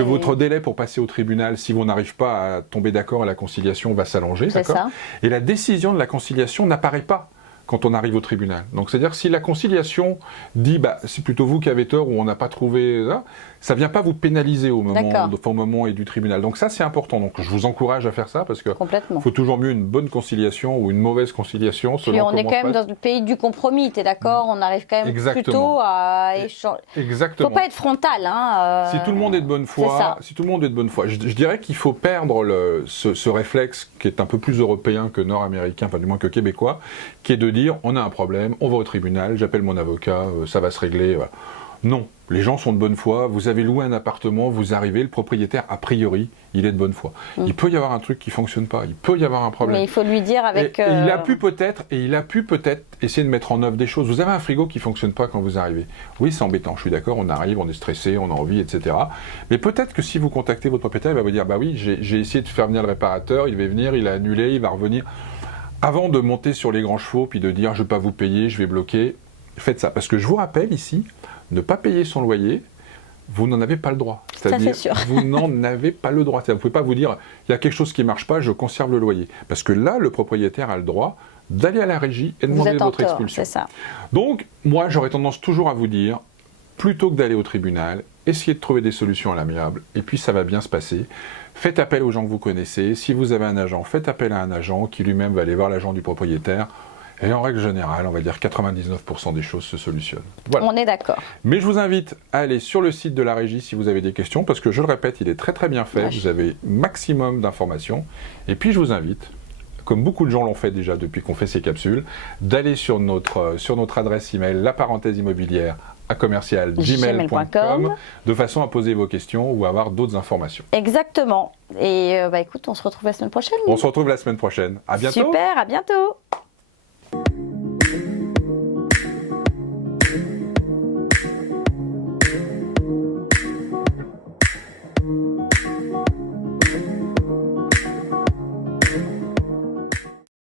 votre délai pour passer au tribunal, si vous n'arrivez pas à tomber d'accord à la conciliation, va s'allonger. D'accord ? Et la décision de la conciliation n'apparaît pas quand on arrive au tribunal. Donc, c'est-à-dire, si la conciliation dit, c'est plutôt vous qui avez tort ou on n'a pas trouvé ça ne vient pas vous pénaliser au moment du tribunal. Donc ça, c'est important. Donc je vous encourage à faire ça parce que faut toujours mieux une bonne conciliation ou une mauvaise conciliation. Puis on est quand même dans le pays du compromis, tu es d'accord ? On arrive quand même plutôt à échanger. Exactement. Il ne faut pas être frontal. Si tout le monde est de bonne foi, je dirais qu'il faut perdre ce réflexe qui est un peu plus européen que nord-américain, enfin du moins que québécois, qui est de dire on a un problème, on va au tribunal, j'appelle mon avocat, ça va se régler. Voilà. Non, les gens sont de bonne foi, vous avez loué un appartement, vous arrivez, le propriétaire, a priori, il est de bonne foi. Il peut y avoir un truc qui ne fonctionne pas, il peut y avoir un problème. Mais il faut lui dire avec... Et il a pu peut-être essayer de mettre en œuvre des choses. Vous avez un frigo qui ne fonctionne pas quand vous arrivez. Oui, c'est embêtant, je suis d'accord, on arrive, on est stressé, on a envie, etc. Mais peut-être que si vous contactez votre propriétaire, il va vous dire, oui, j'ai essayé de faire venir le réparateur, il va venir, il a annulé, il va revenir. Avant de monter sur les grands chevaux, puis de dire, je ne vais pas vous payer, je vais bloquer, faites ça. Parce que je vous rappelle ici, ne pas payer son loyer, vous n'en avez pas le droit. C'est-à-dire, vous n'en avez pas le droit. Vous ne pouvez pas vous dire, il y a quelque chose qui ne marche pas, je conserve le loyer. Parce que là, le propriétaire a le droit d'aller à la régie et demander votre expulsion. C'est ça. Donc, moi, j'aurais tendance toujours à vous dire, plutôt que d'aller au tribunal, essayez de trouver des solutions à l'amiable, et puis ça va bien se passer. Faites appel aux gens que vous connaissez. Si vous avez un agent, faites appel à un agent qui lui-même va aller voir l'agent du propriétaire. Et en règle générale, on va dire 99% des choses se solutionnent. Voilà. On est d'accord. Mais je vous invite à aller sur le site de la régie si vous avez des questions, parce que je le répète, il est très très bien fait, vous avez maximum d'informations. Et puis je vous invite, comme beaucoup de gens l'ont fait déjà depuis qu'on fait ces capsules, d'aller sur notre adresse email, laparenthèseimmobilière @gmail.com de façon à poser vos questions ou avoir d'autres informations. Exactement. Et écoute, on se retrouve la semaine prochaine. On se retrouve la semaine prochaine. À bientôt. Super, à bientôt.